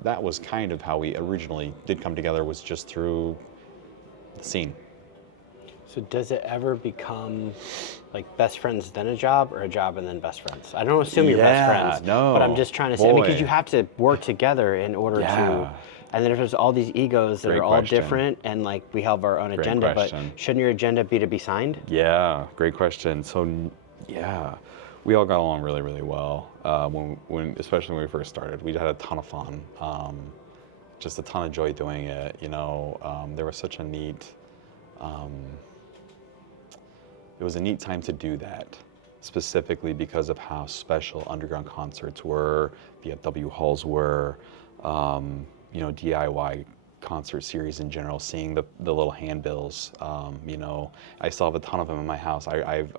that was kind of how we originally did come together, was just through the scene. So does it ever become like best friends then a job, or a job and then best friends? I don't assume you're best friends, no, but I'm just trying to say, boy. because you have to work together in order to, and then if there's all these egos that Great are all question. different, and like we have our own Great agenda, question. but shouldn't your agenda be to be signed? Yeah, great question. So, yeah, we all got along really, really well. Especially when we first started, we had a ton of fun. Just a ton of joy doing it. There was such a neat. It was a neat time to do that, specifically because of how special underground concerts were, VFW halls were, DIY concert series in general, seeing the little handbills. I still have a ton of them in my house. I've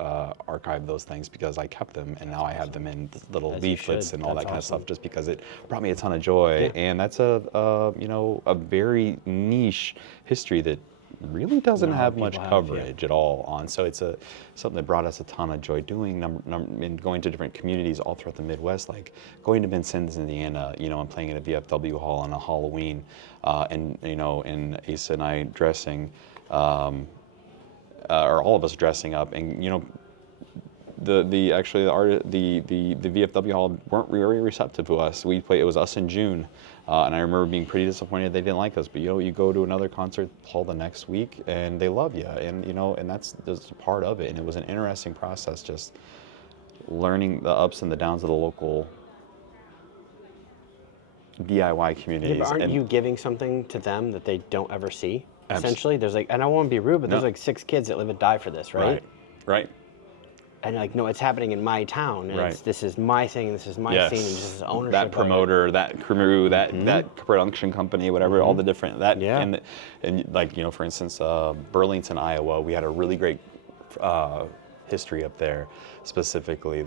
archived those things because I kept them, and now I have them in little leaflets and all that kind of stuff, just because it brought me a ton of joy. Yeah. And that's a very niche history that really doesn't have much coverage at all on. So it's something that brought us a ton of joy doing, and going to different communities all throughout the Midwest, like going to Vincennes, Indiana, and playing in a VFW hall on a Halloween, and Asa and I dressing, or all of us dressing up, and the VFW hall weren't very receptive to us. It was us in June. And I remember being pretty disappointed they didn't like us. But you go to another concert hall the next week, and they love you, and and that's just a part of it. And it was an interesting process, just learning the ups and the downs of the local DIY communities. Yeah, but aren't and you giving something to them that they don't ever see? Essentially, there's like, and I won't be rude, but there's like 6 kids that live and die for this, right? Right. And like, no, it's happening in my town, and this is my thing, and this is my scene, and this is ownership. That promoter, that crew, that production company, whatever, all the different and like for instance, Burlington, Iowa, we had a really great history up there. Specifically,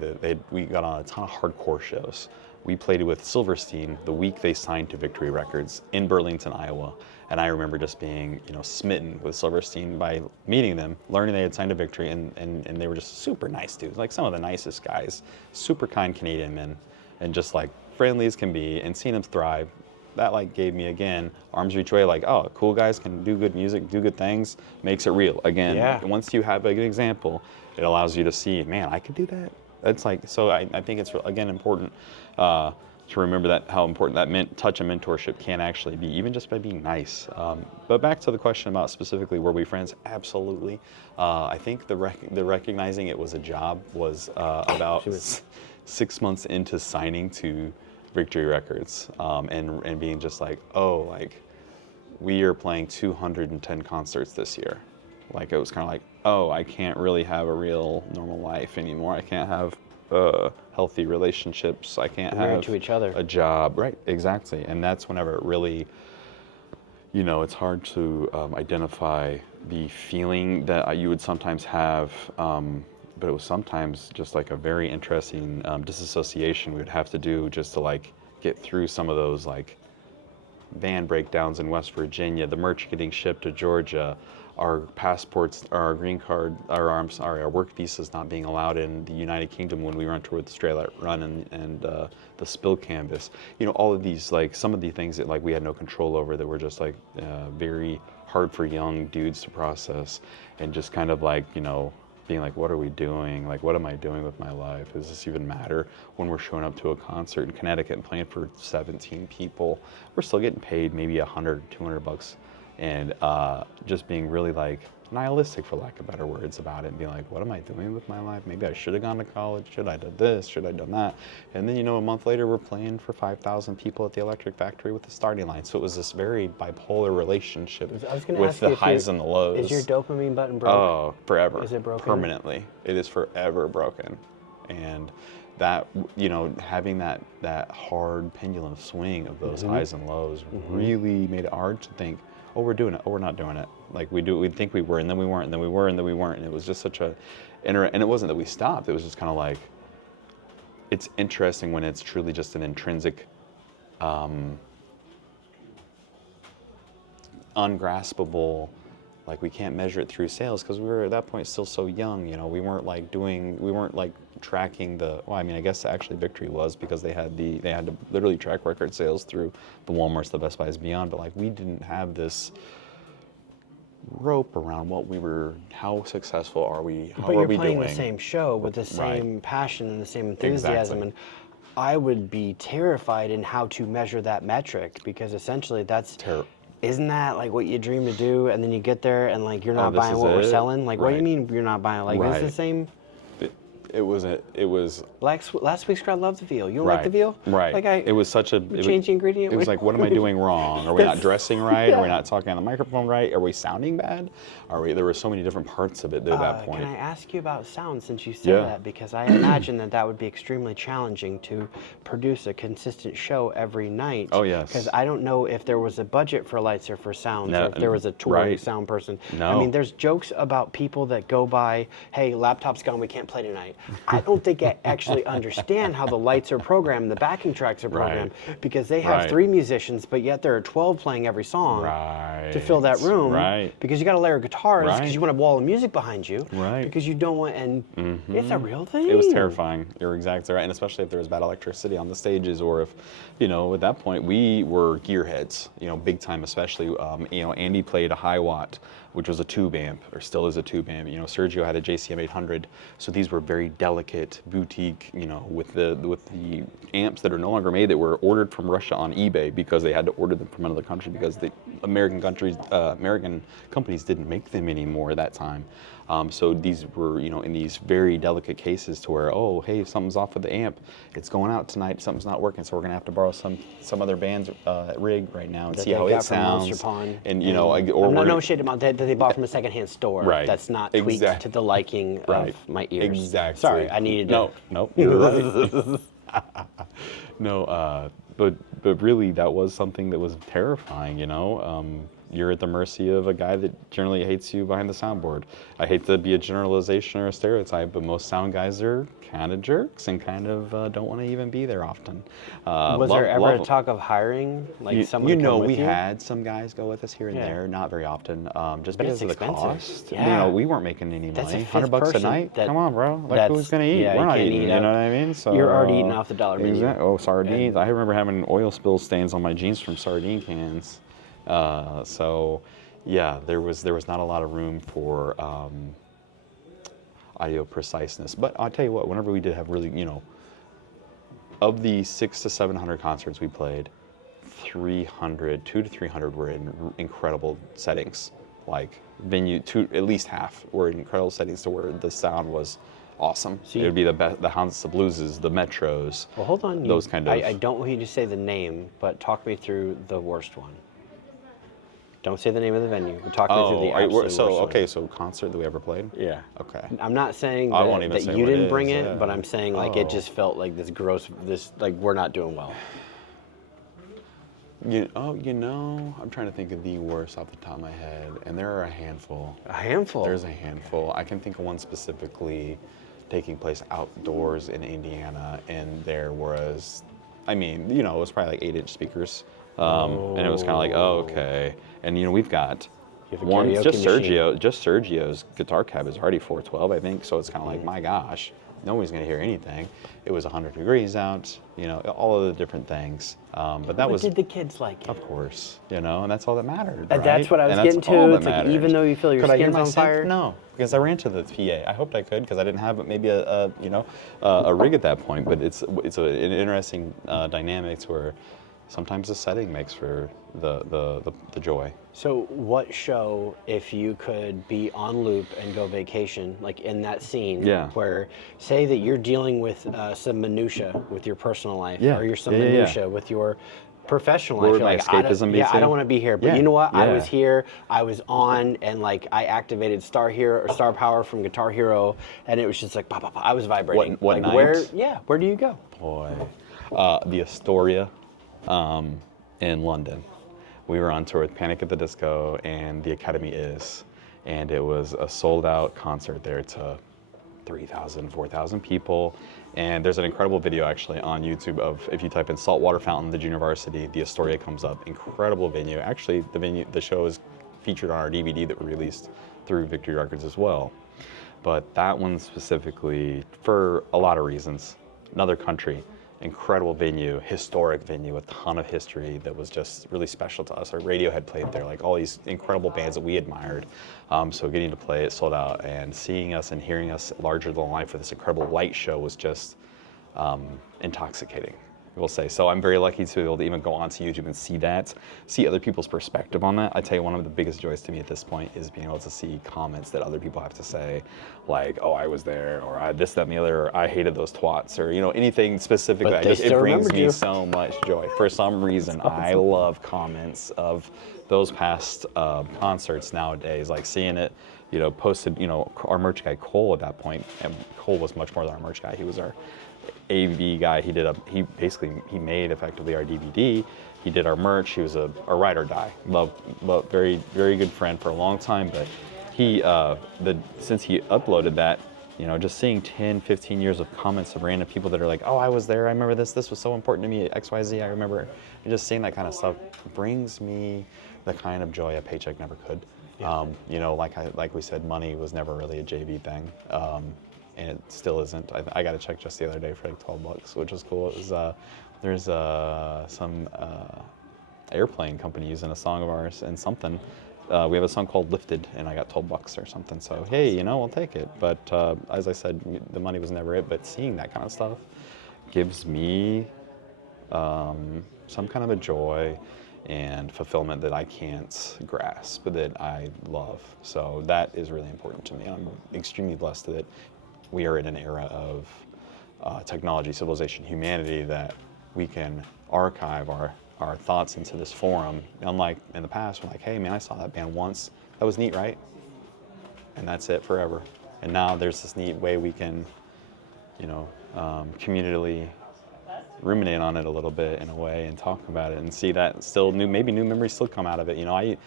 we got on a ton of hardcore shows. We played with Silverstein the week they signed to Victory Records in Burlington, Iowa. And I remember just being, smitten with Silverstein by meeting them, learning they had signed to Victory, and they were just super nice dudes, like some of the nicest guys, super kind Canadian men, and just like friendly as can be, and seeing them thrive, that like gave me again arms reach away, like, oh, cool guys can do good music, do good things, makes it real. Again, once you have a good example, it allows you to see, man, I could do that. That's like, so I think it's again important to remember how important that touch and mentorship can actually be, even just by being nice. But back to the question about specifically, were we friends? Absolutely. I think the recognizing it was a job was about 6 months into signing to Victory Records, and being just like, oh, like we are playing 210 concerts this year. Like it was kind of like, oh, I can't really have a real normal life anymore. I can't have healthy relationships. I can't have to each other. A job. Right, exactly. And that's whenever it really, it's hard to identify the feeling that you would sometimes have, but it was sometimes just like a very interesting disassociation we would have to do just to like get through some of those like van breakdowns in West Virginia, the merch getting shipped to Georgia, our passports, our green card, our work visas not being allowed in the United Kingdom when we were on tour with the Straylight Run and the Spill Canvas. All of these, like some of the things that like we had no control over that were just like very hard for young dudes to process, and just kind of like, being like, what are we doing? Like, what am I doing with my life? Does this even matter? When we're showing up to a concert in Connecticut and playing for 17 people, we're still getting paid maybe $100, $200, and just being really like nihilistic, for lack of better words, about it, and being like, what am I doing with my life? Maybe I should have gone to college. Should I have done this? Should I have done that? And then, a month later, we're playing for 5,000 people at the Electric Factory with the starting line. So it was this very bipolar relationship with the highs and the lows. Is your dopamine button broken? Oh, forever. Is it broken? Permanently. It is forever broken. And that, having that hard pendulum swing of those highs and lows really made it hard to think, oh, we're doing it, oh, we're not doing it. Like we'd think we were, and then we weren't, and then we were, and then we weren't. And it was just such and it wasn't that we stopped, it was just kind of like, it's interesting when it's truly just an intrinsic, ungraspable, like we can't measure it through sales, because we were at that point still so young, we weren't like tracking I guess actually Victory was, because they had to literally track record sales through the Walmarts, the Best Buys, beyond, but like we didn't have this rope around how successful are we, how but are we doing. But you're playing the same show with the same passion and the same enthusiasm, and I would be terrified in how to measure that metric, because essentially that's isn't that like what you dream to do, and then you get there and like you're not buying what we're selling? Like, what do you mean you're not buying? Like, it's the same. It was. Last week's crowd loved the veal. You don't like the veal? Right. Like it was such a. Change the ingredient. It was like, what am I doing wrong? Are we not dressing right? Are we not talking on the microphone right? Are we sounding bad? There were so many different parts of it at that point. Can I ask you about sound, since you said that? Because I imagine that would be extremely challenging to produce a consistent show every night. Oh, yes. Because I don't know if there was a budget for lights or for sounds, or if there was a touring sound person. No. I mean, there's jokes about people that go by, hey, laptop's gone, we can't play tonight. I don't think I actually understand how the lights are programmed, the backing tracks are programmed, because they have 3 musicians, but yet there are 12 playing every song to fill that room. Because you got to layer guitars, because you want a wall of music behind you. Because you don't want, and it's a real thing. It was terrifying. You're exactly right, and especially if there was bad electricity on the stages, or if, at that point we were gearheads, big time, especially, Andy played a high watt which was a tube amp, or still is a tube amp. You know, Sergio had a JCM 800, so these were very delicate, boutique, you know, with the amps that are no longer made, that were ordered from Russia on eBay because they had to order them from another country because the American companies didn't make them anymore at that time. So these were, you know, in these very delicate cases to where, oh, hey, something's off with the amp, it's going out tonight, something's not working, so we're gonna have to borrow some other band's rig right now and That see they how got it from Monster sounds. Pond. And you know, or no shit about that they bought from a secondhand store. Right. That's not tweaked to the liking Right. of my ears. Exactly. Sorry, I needed to. No, you're right. No, but really, that was something that was terrifying. You know, you're at the mercy of a guy that generally hates you behind the soundboard. I hate to be a generalization or a stereotype, but most sound guys are kind of jerks and kind of don't want to even be there often. Was there ever a talk of hiring, like someone to come with we you? had some guys go with us here and there, not very often, just because of the expensive. cost. Yeah. You know, we weren't making any That's a money. fifth $100 a person night. that- Come on, bro. Like, who's gonna eat? yeah, We're you not can't eating. eat You out. know what I mean? So You're already eating off the dollar menu. Exactly. Oh, sardines! I remember having oil spill stains on my jeans from sardine cans. So, yeah, there was not a lot of room for audio preciseness. But I'll tell you what, whenever we did have really, you know, of the 600 to 700 concerts we played, 200 to 300 were in incredible settings. Like at least half were in incredible settings to where the sound was awesome. It would be the Hounds of Blueses, the Metros. Well, hold on. Those kind of. I don't want you to say the name, but talk me through the worst one. Don't say the name of the venue. But talk me through the absolute worst one. So concert that we ever played? Yeah. Okay. I'm not saying I won't even say that you what it didn't bring is, it, but I'm saying like it just felt like this gross, like we're not doing well. You know, I'm trying to think of the worst off the top of my head, and there are a handful. A handful? There's a handful. I can think of one specifically taking place outdoors in Indiana, and there was, I mean, you know, it was probably like 8-inch speakers. And it was kind of like, oh, okay. And you know, we've got one, just Sergio's guitar cab is already 412, I think. So it's kind of like, my gosh, nobody's gonna hear anything. It was 100 degrees out, you know, all of the different things. But that was. Did the kids like it? Of course, you know, and that's all that mattered. And right? that's what I was And getting that's all to. that It's like matters. even though you feel your Could I hear skin's my on synth? fire. No, because I ran to the PA. I hoped I could because I didn't have maybe a rig at that point. But it's an interesting dynamic to where sometimes the setting makes for the joy. So what show, if you could be on loop and go vacation, like in that scene, where say that you're dealing with some minutia with your personal life, or you're some minutia with your professional life, you're like, I don't want to be here, but you know what? I was here, I was on, and like I activated Star Power from Guitar Hero, and it was just like, pop, pop, pop. I was vibrating. What like, night? Where do you go? Boy, the Astoria in London. We were on tour with Panic at the Disco and the Academy Is, and it was a sold-out concert there to 3,000, 4,000 people. And there's an incredible video actually on YouTube of, if you type in Saltwater Fountain, the Junior Varsity, the Astoria comes up. Incredible venue. Actually, the show is featured on our DVD that we released through Victory Records as well. But that one specifically, for a lot of reasons, another country, incredible venue, historic venue, a ton of history that was just really special to us. Our Radiohead played there, like all these incredible bands that we admired. So getting to play it sold out, and seeing us and hearing us larger than life with this incredible light show was just intoxicating, I will say. So I'm very lucky to be able to even go onto YouTube and see other people's perspective on that. I tell you, one of the biggest joys to me at this point is being able to see comments that other people have to say, like, oh, I was there, or I this, that, and the other, or I hated those twats, or, you know, anything specific. But It brings me so much joy. For some reason, I love comments of those past concerts nowadays, like seeing it, you know, posted, you know, our merch guy, Cole, at that point, and Cole was much more than our merch guy. He was our AV guy. He made effectively our DVD. He did our merch. He was a ride or die. Love, very, very good friend for a long time. But since he uploaded that, you know, just seeing 10, 15 years of comments of random people that are like, oh, I was there. I remember this. This was so important to me. XYZ. I remember. And just seeing that kind of stuff brings me the kind of joy a paycheck never could. Yeah. You know, like we said, money was never really a JV thing. And it still isn't. I got a check just the other day for like $12, which was cool. It was there's some airplane company using a song of ours and something, we have a song called Lifted, and I got $12 or something. So hey, you know, we'll take it. But as I said, the money was never it. But seeing that kind of stuff gives me some kind of a joy and fulfillment that I can't grasp, that I love. So that is really important to me. I'm extremely blessed that we are in an era of technology, civilization, humanity, that we can archive our thoughts into this forum. Unlike in the past, we're like, hey man, I saw that band once. That was neat, right? And that's it forever. And now there's this neat way we can, you know, communally ruminate on it a little bit in a way and talk about it and see that still maybe new memories still come out of it. You know, I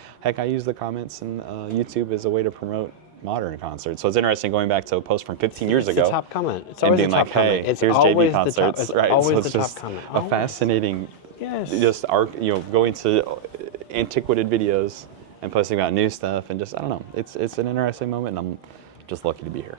use the comments and YouTube as a way to promote modern concerts. So it's interesting going back to a post from 15 years ago. It's the top comment. It's always and being the top like, comment. hey, It's here's always JV concerts, the top, right? Always so it's the just top comment. a fascinating, yes. just going to antiquated videos and posting about new stuff, and just, I don't know, it's an interesting moment, and I'm just lucky to be here.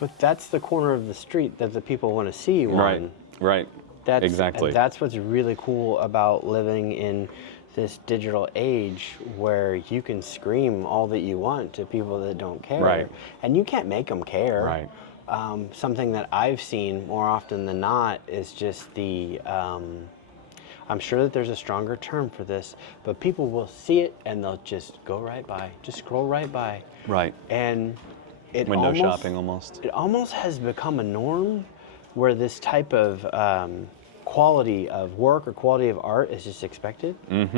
But that's the corner of the street that the people want to see you on. Right, exactly. And that's what's really cool about living in this digital age, where you can scream all that you want to people that don't care. Right. And you can't make them care. Right. Something that I've seen more often than not is just the, I'm sure that there's a stronger term for this, but people will see it and they'll just go right by, just scroll right by. Right. And it window shopping almost. It almost has become a norm where this type of quality of work or quality of art is just expected. Mm-hmm.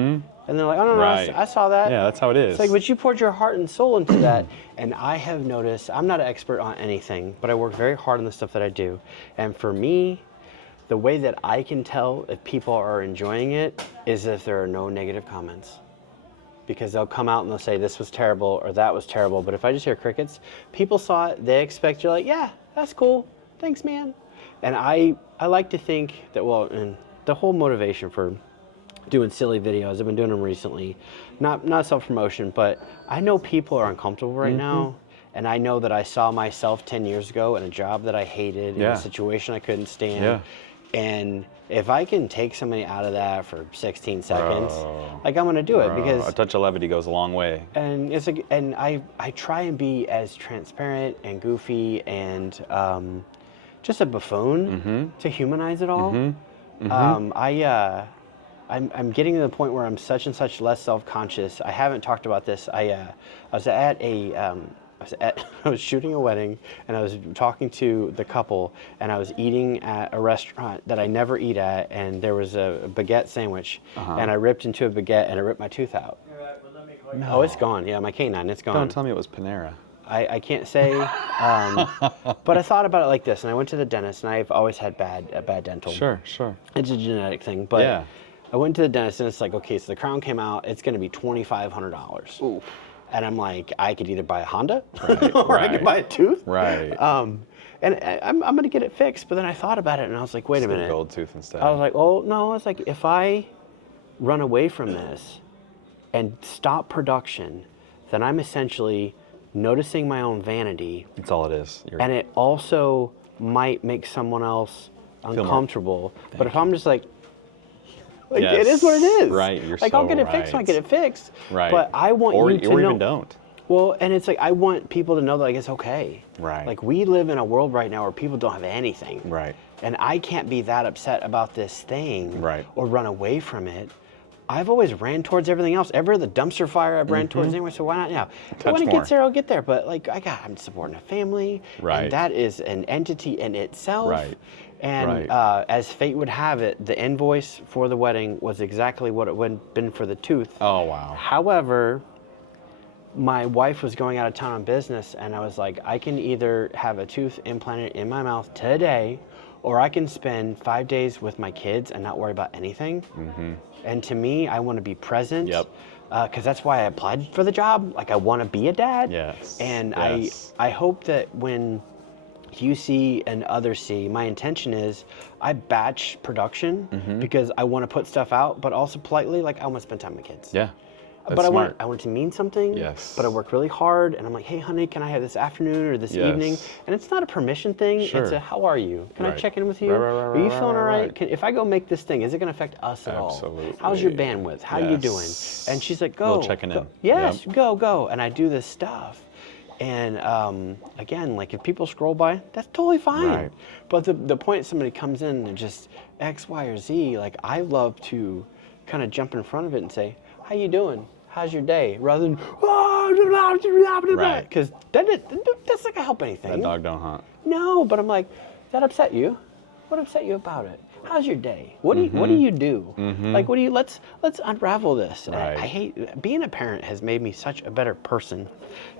And they're like, oh, no, right. I saw that. Yeah, that's how it is. It's like, but you poured your heart and soul into that. And I have noticed, I'm not an expert on anything, but I work very hard on the stuff that I do. And for me, the way that I can tell if people are enjoying it is if there are no negative comments. Because they'll come out and they'll say this was terrible or that was terrible. But if I just hear crickets, people saw it, they expect, you're like, yeah, that's cool. Thanks, man. And I like to think that, well, and the whole motivation for doing silly videos, I've been doing them recently, not self-promotion, but I know people are uncomfortable right now. And I know that I saw myself 10 years ago in a job that I hated, in a situation I couldn't stand. Yeah. And if I can take somebody out of that for 16 seconds, like, I'm gonna do it, because a touch of levity goes a long way. And it's like, and I try and be as transparent and goofy and just a buffoon to humanize it all. I'm getting to the point where I'm such and such less self-conscious. I haven't talked about this. I was shooting a wedding, and I was talking to the couple, and I was eating at a restaurant that I never eat at, and there was a baguette sandwich, and I ripped into a baguette, and it ripped my tooth out. No. Oh, it's gone. Yeah, my canine, it's gone. Don't tell me it was Panera. I can't say, but I thought about it like this, and I went to the dentist, and I've always had bad dental. Sure. It's a genetic thing, but yeah. I went to the dentist, and it's like, okay, so the crown came out, it's going to be $2,500. Ooh. And I'm like, I could either buy a Honda or I could buy a tooth. Right. And I'm going to get it fixed. But then I thought about it, and I was like, wait a minute. Gold tooth instead. I was like, oh, no. I was like, if I run away from this and stop production, then I'm essentially noticing my own vanity. That's all it is. And it also might make someone else uncomfortable. But if I'm just like, yes. It is what it is. Right, you're like, so I'll get it fixed when I get it fixed. Right. But I want you to know. Or even don't. Well, and it's like, I want people to know that, like, it's okay. Right. Like, we live in a world right now where people don't have anything. Right. And I can't be that upset about this thing. Right. Or run away from it. I've always ran towards everything else. Ever the dumpster fire, I've ran towards anyway, so why not now? When it gets there, I'll get there. But, like, I'm supporting a family. Right. And that is an entity in itself. Right. And as fate would have it, the invoice for the wedding was exactly what it would have been for the tooth. Oh, wow. However, my wife was going out of town on business, and I was like, I can either have a tooth implanted in my mouth today, or I can spend 5 days with my kids and not worry about anything. And to me, I want to be present. Yep. Because that's why I applied for the job. Like, I want to be a dad. Yes. And yes. I hope that when you see and others see, my intention is I batch production because I want to put stuff out, but also politely, like, I want to spend time with kids. Yeah. That's but smart. I want it to mean something. Yes. But I worked really hard, and I'm like, hey, honey, can I have this afternoon or this evening? And it's not a permission thing. Sure. It's a, how are you? Can I Right. check in with you? Right, Are you feeling all right? If I go make this thing, is it going to affect us at all? Absolutely. How's your bandwidth? How you doing? Yes. And she's like, A little go. checking in. Yes, Yep. go. And I do this stuff. And again, like if people scroll by, that's totally fine. Right. But the point somebody comes in and just X, Y, or Z, like I love to kind of jump in front of it and say, how you doing? How's your day? Rather than, Right. because that's not gonna help anything. That dog don't hunt. No, but I'm like, that upset you? What upset you about it? How's your day? What do you do? Like, what do you? Let's unravel this. Right. I hate being a parent has made me such a better person,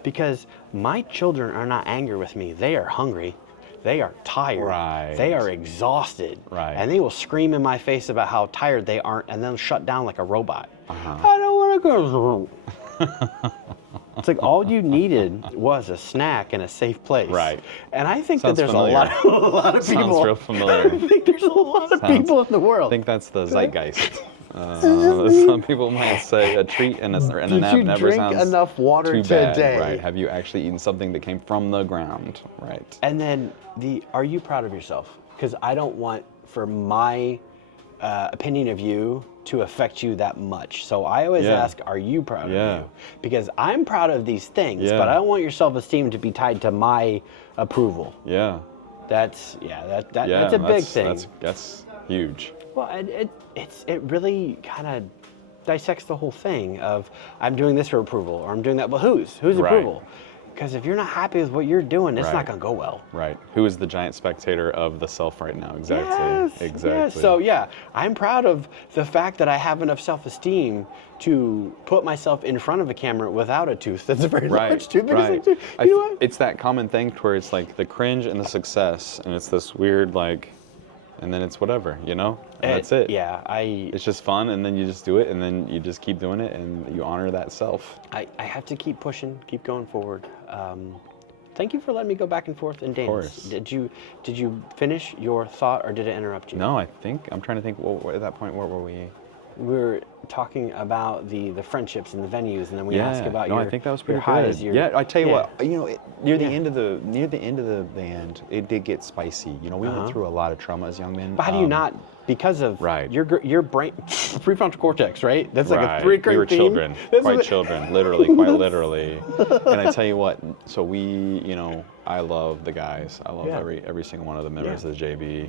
because my children are not angry with me. They are hungry. They are tired. Right. They are exhausted. Right. And they will scream in my face about how tired they aren't, and then shut down like a robot. I don't want to go. It's like all you needed was a snack and a safe place. Right. And I think Sounds that there's familiar. a lot of people. Sounds real familiar. I think there's a lot of people in the world. I think that's the zeitgeist. Some people might say a treat and a nap you never drink sounds enough water too bad. today? Right. Have you actually eaten something that came from the ground? Right. And then are you proud of yourself? Because I don't want for my opinion of you to affect you that much. So I always ask, are you proud of you? Because I'm proud of these things, but I don't want your self-esteem to be tied to my approval. Yeah. That's a big thing. That's huge. Well, it really kind of dissects the whole thing of I'm doing this for approval or I'm doing that. Well, whose Right. approval? Because if you're not happy with what you're doing, it's not Right. going to go well. Right. Who is the giant spectator of the self right now? Exactly. Yes, Exactly. yes. So yeah, I'm proud of the fact that I have enough self-esteem to put myself in front of a camera without a tooth. That's a very large tooth. Because Right. you know what? It's that common thing where it's like the cringe and the success, and it's this weird like, and then it's whatever, you know? And that's it. Yeah, It's just fun, and then you just do it, and then you just keep doing it, and you honor that self. I have to keep pushing, keep going forward. Thank you for letting me go back and forth and dance. course. Did you finish your thought, or did it interrupt you? No, I'm trying to think. Well, at that point, where were we? We were talking about the friendships and the venues, and then we asked about no, your I think that was your pretty highs. good. I tell you yeah. what, near the end of the band, it did get spicy. We went through a lot of trauma as young men. But how do you not? Because of Right. your brain, prefrontal cortex, right? That's like Right. a recurring We were theme. children, quite children, literally, quite literally. And I tell you what, so I love the guys. I love every single one of the members of the JV.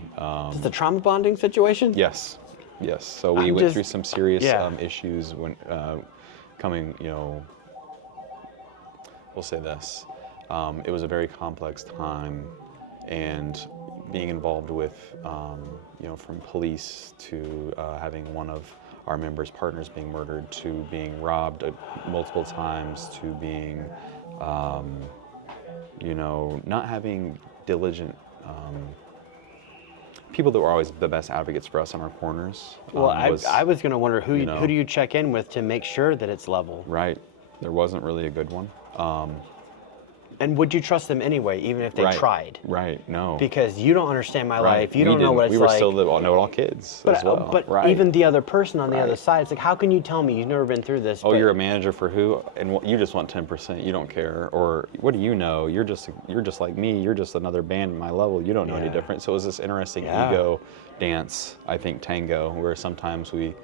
Is the trauma bonding situation? Yes. So we went through some serious issues when coming, we'll say this. It was a very complex time, and being involved with, from police to having one of our members' partners being murdered, to being robbed multiple times, to being, not having diligent people that were always the best advocates for us in our corners. Well, I was going to wonder who do you check in with to make sure that it's level? Right. There wasn't really a good one. And would you trust them anyway, even if they tried? Right. No. Because you don't understand my life. You don't know what it's like. We were still the know-it-all kids as well. But even the other person on the other side, it's like, how can you tell me you've never been through this? Oh, you're a manager for who? And you just want 10%. You don't care. Or what do you know? You're just like me. You're just another band at my level. You don't know any different. So it was this interesting ego dance, I think, tango, where sometimes we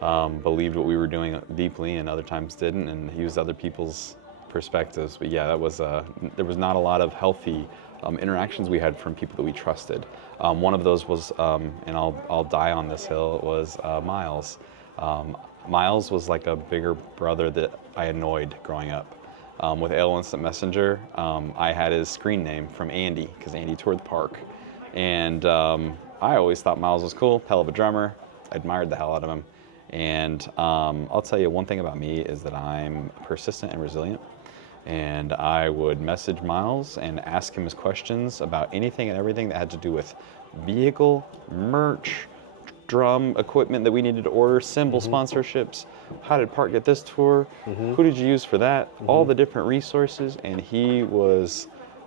believed what we were doing deeply and other times didn't, and used other people's perspectives. But yeah, there was not a lot of healthy interactions we had from people that we trusted. One of those was, and I'll die on this hill, was Miles. Miles was like a bigger brother that I annoyed growing up. With AOL Instant Messenger, I had his screen name from Andy, because Andy toured the park. And I always thought Miles was cool, hell of a drummer. I admired the hell out of him. And I'll tell you, one thing about me is that I'm persistent and resilient. And I would message Miles and ask him his questions about anything and everything that had to do with vehicle, merch, drum equipment that we needed to order, cymbal sponsorships, how did Park get this tour, who did you use for that, all the different resources. And he was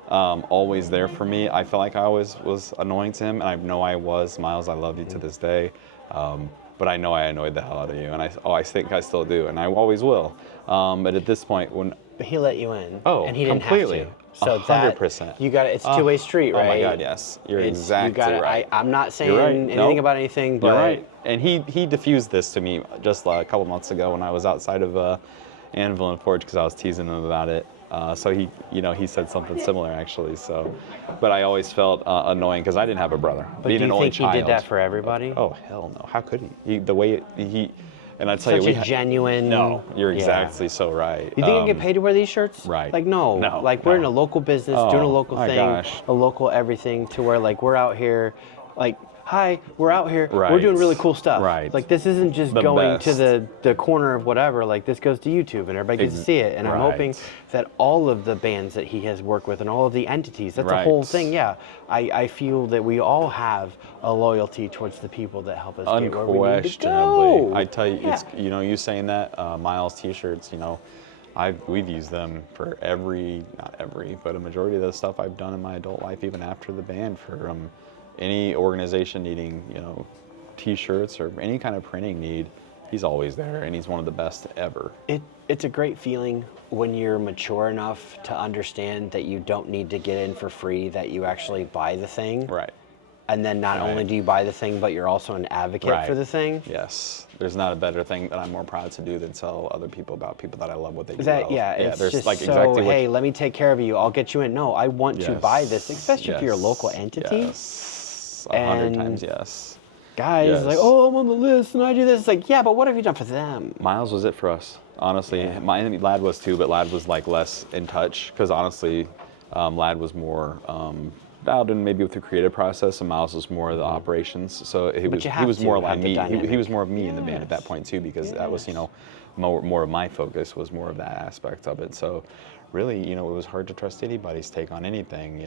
always there for me. I felt like I always was annoying to him, and I know I was. Miles, I love you to this day. but I know I annoyed the hell out of you, and I think I still do, and I always will. But at this point, when But he let you in. Oh, and he completely. didn't have to. So 100%. you got it's a two-way street, right? Oh my God, yes. You're exactly right. I'm not saying You're right. anything Nope. about anything, but You're right. And he diffused this to me just a couple months ago when I was outside of Anvil and Forge because I was teasing him about it. So he said something similar actually. So, but I always felt annoying because I didn't have a brother. But being do an you only think child. he did that for everybody? Oh hell no! How could he? The way he. And I tell Such you, a genuine. No, you're yeah. exactly so right. You think I get paid to wear these shirts? Right. Like no. No, Like we're no. in a local business, Oh, doing a local my thing, gosh. a local everything, to where like we're out here, like hi, we're out here, we're Right. doing really cool stuff. Right. Like this isn't just The going best. to the corner of whatever. Like this goes to YouTube and everybody gets to see it. And I'm hoping Right. that all of the bands that he has worked with and all of the entities, that's a Right. whole thing. Yeah. I feel that we all have a loyalty towards the people that help us get where we need to Unquestionably. go. I tell you, Yeah. it's you saying that Miles T-shirts. We've used them for not every, but a majority of the stuff I've done in my adult life, even after the band, for any organization needing T-shirts or any kind of printing need. He's always there, and he's one of the best ever. It's a great feeling when you're mature enough to understand that you don't need to get in for free, that you actually buy the thing. Right. And then not only do you buy the thing, but you're also an advocate Right. for the thing. Yes. There's not a better thing that I'm more proud to do than tell other people about people that I love what they do. It's there's just like so, exactly hey, let me take care of you. I'll get you in. No, I want to buy this, especially if you're a local entity. Yes. 100 And times yes. Guys, Yes. like, oh, I'm on the list and I do this. It's like, yeah, but what have you done for them? Miles was it for us, honestly. Yeah. Lad was too, but Lad was like less in touch because honestly, Lad was more dialed in maybe with the creative process, and Miles was more of the operations. So he was more like me. He was more of me in the band at that point too, because that was more of my focus was more of that aspect of it. So really, it was hard to trust anybody's take on anything.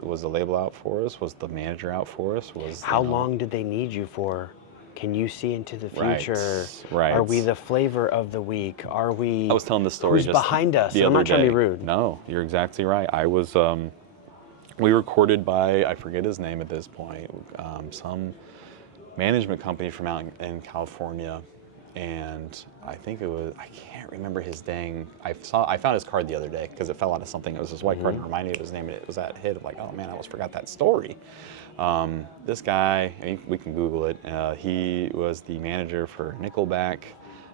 Was the label out for us? Was the manager out for us? How long did they need you for? Can you see into the future? Right. Are we the flavor of the week? Are we? I was telling the story who's just behind us? the I'm other not trying to day. be rude. No, you're exactly right. I was. We were courted by, I forget his name at this point, some management company from out in California, and I think it was, I can't remember his dang. I found his card the other day because it fell out of something. It was this white card and reminded me of his name, and it was that hit of like, oh man, I almost forgot that story. This guy, we can Google it. He was the manager for Nickelback.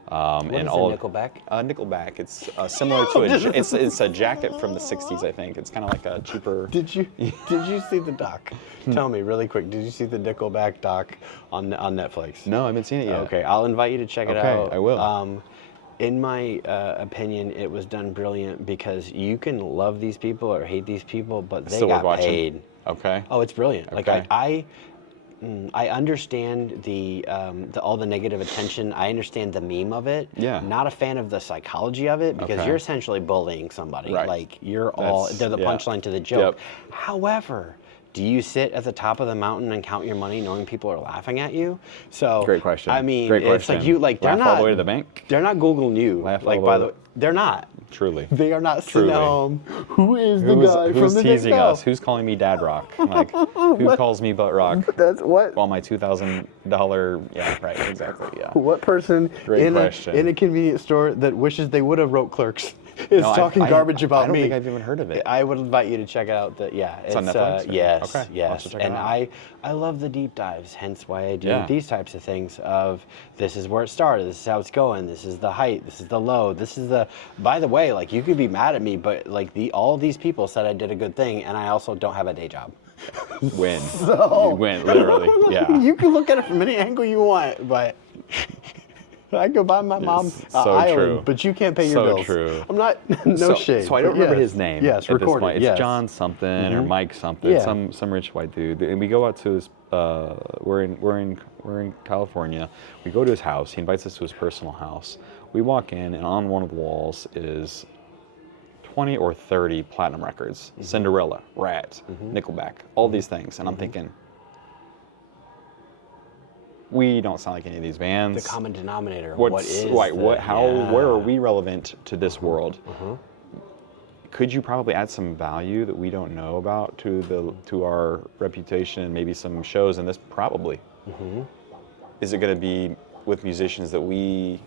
What and is all Nickelback? Nickelback. It's similar to it's a jacket from the '60s, I think. It's kind of like a cheaper. Did you see the doc? Tell me really quick. Did you see the Nickelback doc on Netflix? No, I haven't seen it yet. Okay, I'll invite you to check it out. Okay, I will. In my opinion, it was done brilliant because you can love these people or hate these people, but they Still worth got watching. paid. Okay. Oh, it's brilliant. Okay. Like I understand the all the negative attention. I understand the meme of it. Yeah. Not a fan of the psychology of it because Okay. you're essentially bullying somebody. Right. Like they're That's- the yeah. punchline to the joke. Yep. However, do you sit at the top of the mountain and count your money knowing people are laughing at you? So Great question. I mean, Great it's question. like they're Laugh not all the way to the bank. They're not Googling you. Laugh like all by the the way- they're not. Truly. They are not Truly. Who is the guy from Who's the teasing Nick us? Who's calling me Dad Rock? Like, who calls me Butt Rock? That's what. While my $2,000. Yeah, right. Exactly. Yeah. What person Great question. in a convenience store that wishes they would have wrote Clerks is talking garbage about I don't me? think I've even heard of it. I would invite you to check it out. It's on Netflix? Yes, Okay, I'll have yes. to check it And out. I love the deep dives. Hence why I do Yeah. these types of things. Of this is where it started. This is how it's going. This is the height. This is the low. This is the. By the way, like you could be mad at me, but like all these people said I did a good thing, and I also don't have a day job. Win. So- You win, literally. Yeah. You can look at it from any angle you want, but I go buy my mom so island, true. but you can't pay your So bills. true. I'm not no shade. So I don't but remember yes. his name. Yes, at this recorded. point. It's yes. John something or Mike something. Yeah. Some rich white dude. And we go out to his. We're in California. We go to his house. He invites us to his personal house. We walk in, and on one of the walls is 20 or 30 platinum records. Cinderella, Rat, Nickelback, all these things. And I'm thinking, we don't sound like any of these bands. The common denominator. Where are we relevant to this world? Could you probably add some value that we don't know about to our reputation and maybe some shows in this? Probably. Is it going to be with musicians that we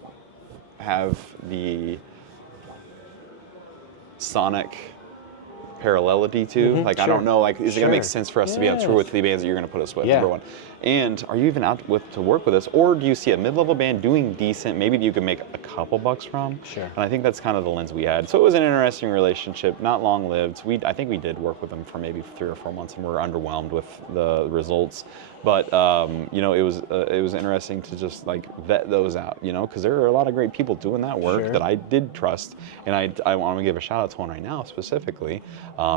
have the sonic parallelity to. Like, I don't know, like, is it going to make sense for us to be on tour with the bands that you're going to put us with, number one? And are you even out to work with us? Or do you see a mid-level band doing decent, maybe you can make a couple bucks from? Sure. And I think that's kind of the lens we had. So it was an interesting relationship, not long-lived. I think we did work with them for maybe 3 or 4 months, and we were underwhelmed with the results. But you know, it was interesting to just like vet those out, you know, because there are a lot of great people doing that work that I did trust, and I want to give a shout out to one right now specifically.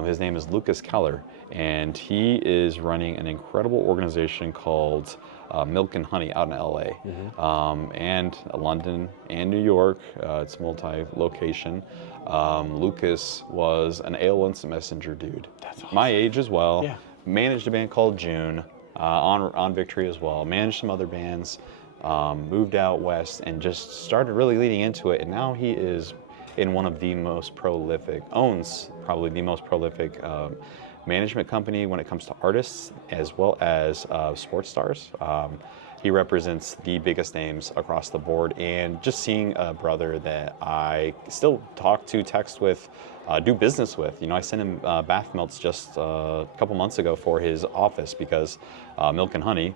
His name is Keller, and he is running an incredible organization called Milk and Honey out in LA, and London and New York. It's multi-location. Lucas was an AOL Instant Messenger dude. That's awesome. My age as well. Yeah. Managed a band called June. On Victory as well, managed some other bands, moved out west, and just started really leading into it. And now he is in one of the most prolific, owns probably the most prolific management company when it comes to artists as well as sports stars. He represents the biggest names across the board, and just seeing a brother that I still talk to, text with, do business with. You know, I sent him bath melts just a couple months ago for his office because Milk and Honey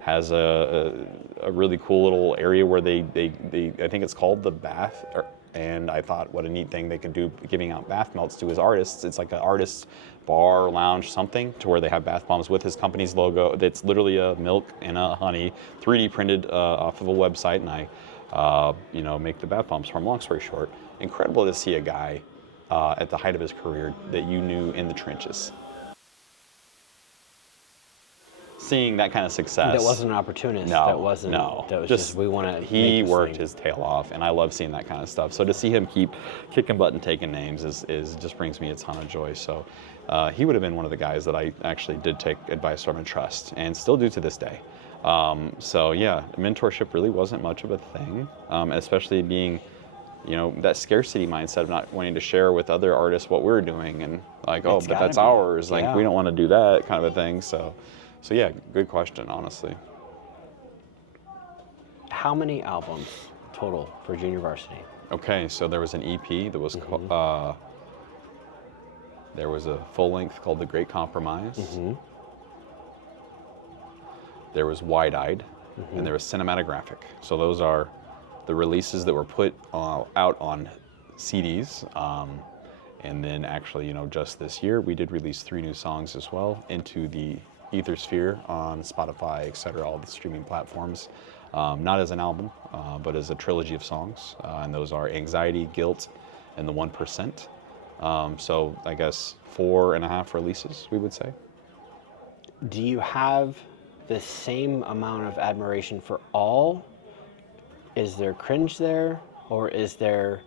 has a really cool little area where they I think it's called the bath. And I thought, what a neat thing they could do, giving out bath melts to his artists. It's like an artist bar, lounge, something, to where they have bath bombs with his company's logo. That's literally a milk and a honey, 3D printed off of a website, and I, you know, make the bath bombs for him. Long story short, incredible to see a guy at the height of his career that you knew in the trenches. Seeing that kind of success. That wasn't an opportunist. No, that wasn't. No. That was just we want to. He worked his tail off, and I love seeing that kind of stuff. So to see him keep kicking butt and taking names is just brings me a ton of joy. So he would have been one of the guys that I actually did take advice from and trust, and still do to this day. So yeah, mentorship really wasn't much of a thing, especially being, you know, that scarcity mindset of not wanting to share with other artists what we're doing, and like, oh, but that's ours. Like, we don't want to do that kind of a thing. So yeah, good question, honestly. How many albums total for Junior Varsity? Okay, so there was an EP that was called, there was a full length called The Great Compromise. There was Wide Eyed, and there was Cinematographic. So those are the releases that were put out on CDs. And then actually, you know, just this year, we did release 3 new songs as well into the Ethersphere on Spotify, etc., all the streaming platforms. Not as an album, but as a trilogy of songs. And those are Anxiety, Guilt, and The 1%. So I guess 4.5 releases, we would say. Do you have the same amount of admiration for all? Is there cringe there? Or is there,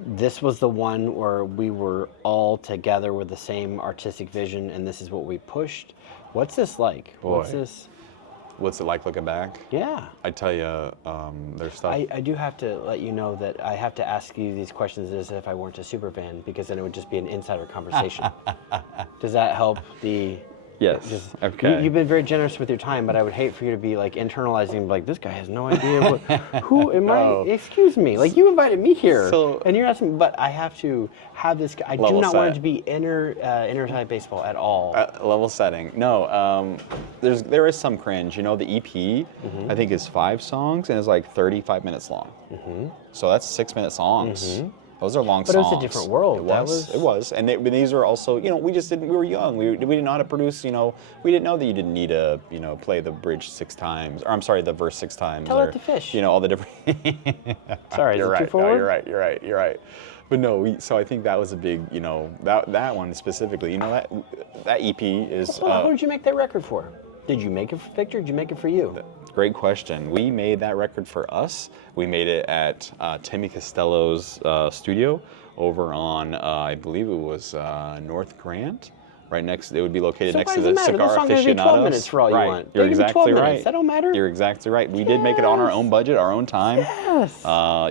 this was the one where we were all together with the same artistic vision and this is what we pushed? What's this like? Boy. What's it like looking back? Yeah. I tell you, there's stuff. I do have to let you know that I have to ask you these questions as if I weren't a super fan, because then it would just be an insider conversation. Does that help the... Yes. Okay. You've been very generous with your time, but I would hate for you to be like internalizing, like, this guy has no idea what. Who am I? Excuse me. Like, you invited me here, and you're asking. But I have to have this. I do not want it to be inner-type baseball at all. Level setting. No. There is some cringe. You know, the EP I think is 5 songs and is like 35 minutes long. So that's 6-minute songs. Those are long songs. But it was a different world. It was. And these are also, you know, we were young. We didn't know how to produce, you know, we didn't know that you didn't need to, you know, play the bridge 6 times, or I'm sorry, the verse 6 times. Tell it to fish. You know, all the different. Sorry, you're right. Too forward? No, you're right. But no, so I think that was a big, you know, that one specifically, you know, that EP is. Who did you make that record for? Did you make it for Victor? Did you make it for you? Great question. We made that record for us. We made it at Timmy Costello's studio over on, I believe it was North Grant. right next. It would be located So next why to does it the matter? cigar Those songs are gonna be 12 aficionados. minutes for all you Right. want. You're They're gonna be exactly 12 minutes. right. That don't matter. You're exactly right. We did make it on our own budget, our own time. Yes.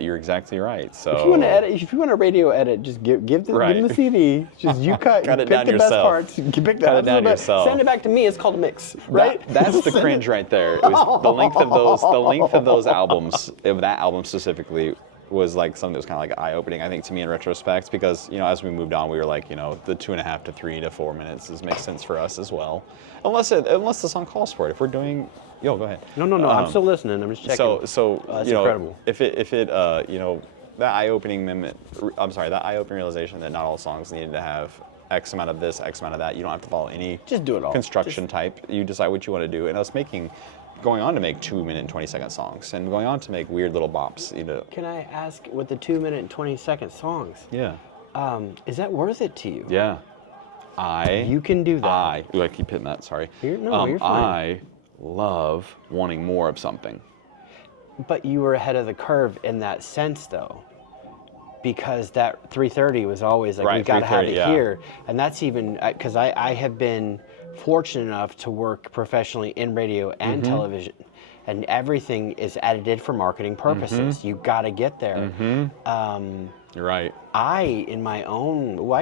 You're exactly right. So If you want to edit, if you want a radio edit, just give them the CD. Just you Cut you it pick down the yourself. best parts. You pick Cut it the down best. yourself. Send it back to me. It's called a mix, right? That's the cringe right there. It was the length of those albums, of that album specifically, was like something that was kind of like eye-opening, I think, to me in retrospect, because, you know, as we moved on, we were like, you know, the 2.5 to 3 to 4 minutes makes sense for us as well, unless the song calls for it. If we're doing, go ahead. No. I'm still listening. I'm just checking. So that's you know, incredible. if it you know, that eye-opening realization that not all songs needed to have X amount of this, X amount of that. You don't have to follow any Just do it all. construction type. You decide what you want to do, and us going on to make 2-minute and 20-second songs, and going on to make weird little bops. You know. Can I ask, with the 2-minute and 20-second songs? Yeah. Is that worth it to you? Yeah. You can do that. I keep hitting that. Sorry. You're fine. I love wanting more of something. But you were ahead of the curve in that sense, though, because that 3:30 was always like, Right, we got to have it 3:30, here, and that's even because I have been fortunate enough to work professionally in radio and television, and everything is edited for marketing purposes. You got to get there. You're right. I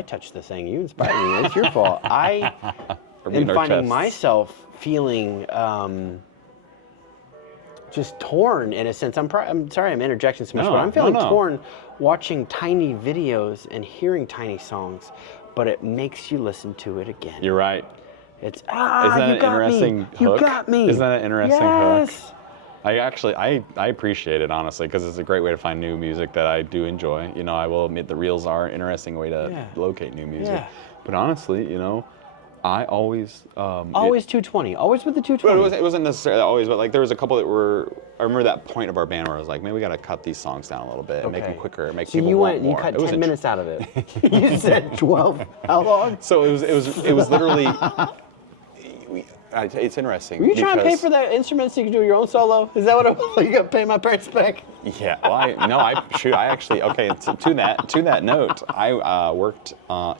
touched the thing. You inspired me. It's your fault. I beating am our finding chests. myself feeling just torn in a sense. I'm sorry I'm interjecting so much, but I'm feeling torn watching tiny videos and hearing tiny songs, but it makes you listen to it again. You're right. It's Isn't that you an got interesting me. hook? You got me. Isn't that an interesting yes. hook? I appreciate it, honestly, because it's a great way to find new music that I do enjoy. You know, I will admit the reels are an interesting way to locate new music. Yeah. But honestly, you know, I always... Always 220. Always with the 220. But it wasn't necessarily always, but like there was a couple that were... I remember that point of our band where I was like, maybe we got to cut these songs down a little bit and make them quicker, make people want more. You cut It was 10 minutes out of it. You said 12. How long? So it was literally... It's interesting. Were you trying to pay for that instrument so you could do your own solo? Is that what it was? You got to pay my parents back? Yeah. Well, I actually, okay. To that note, I worked for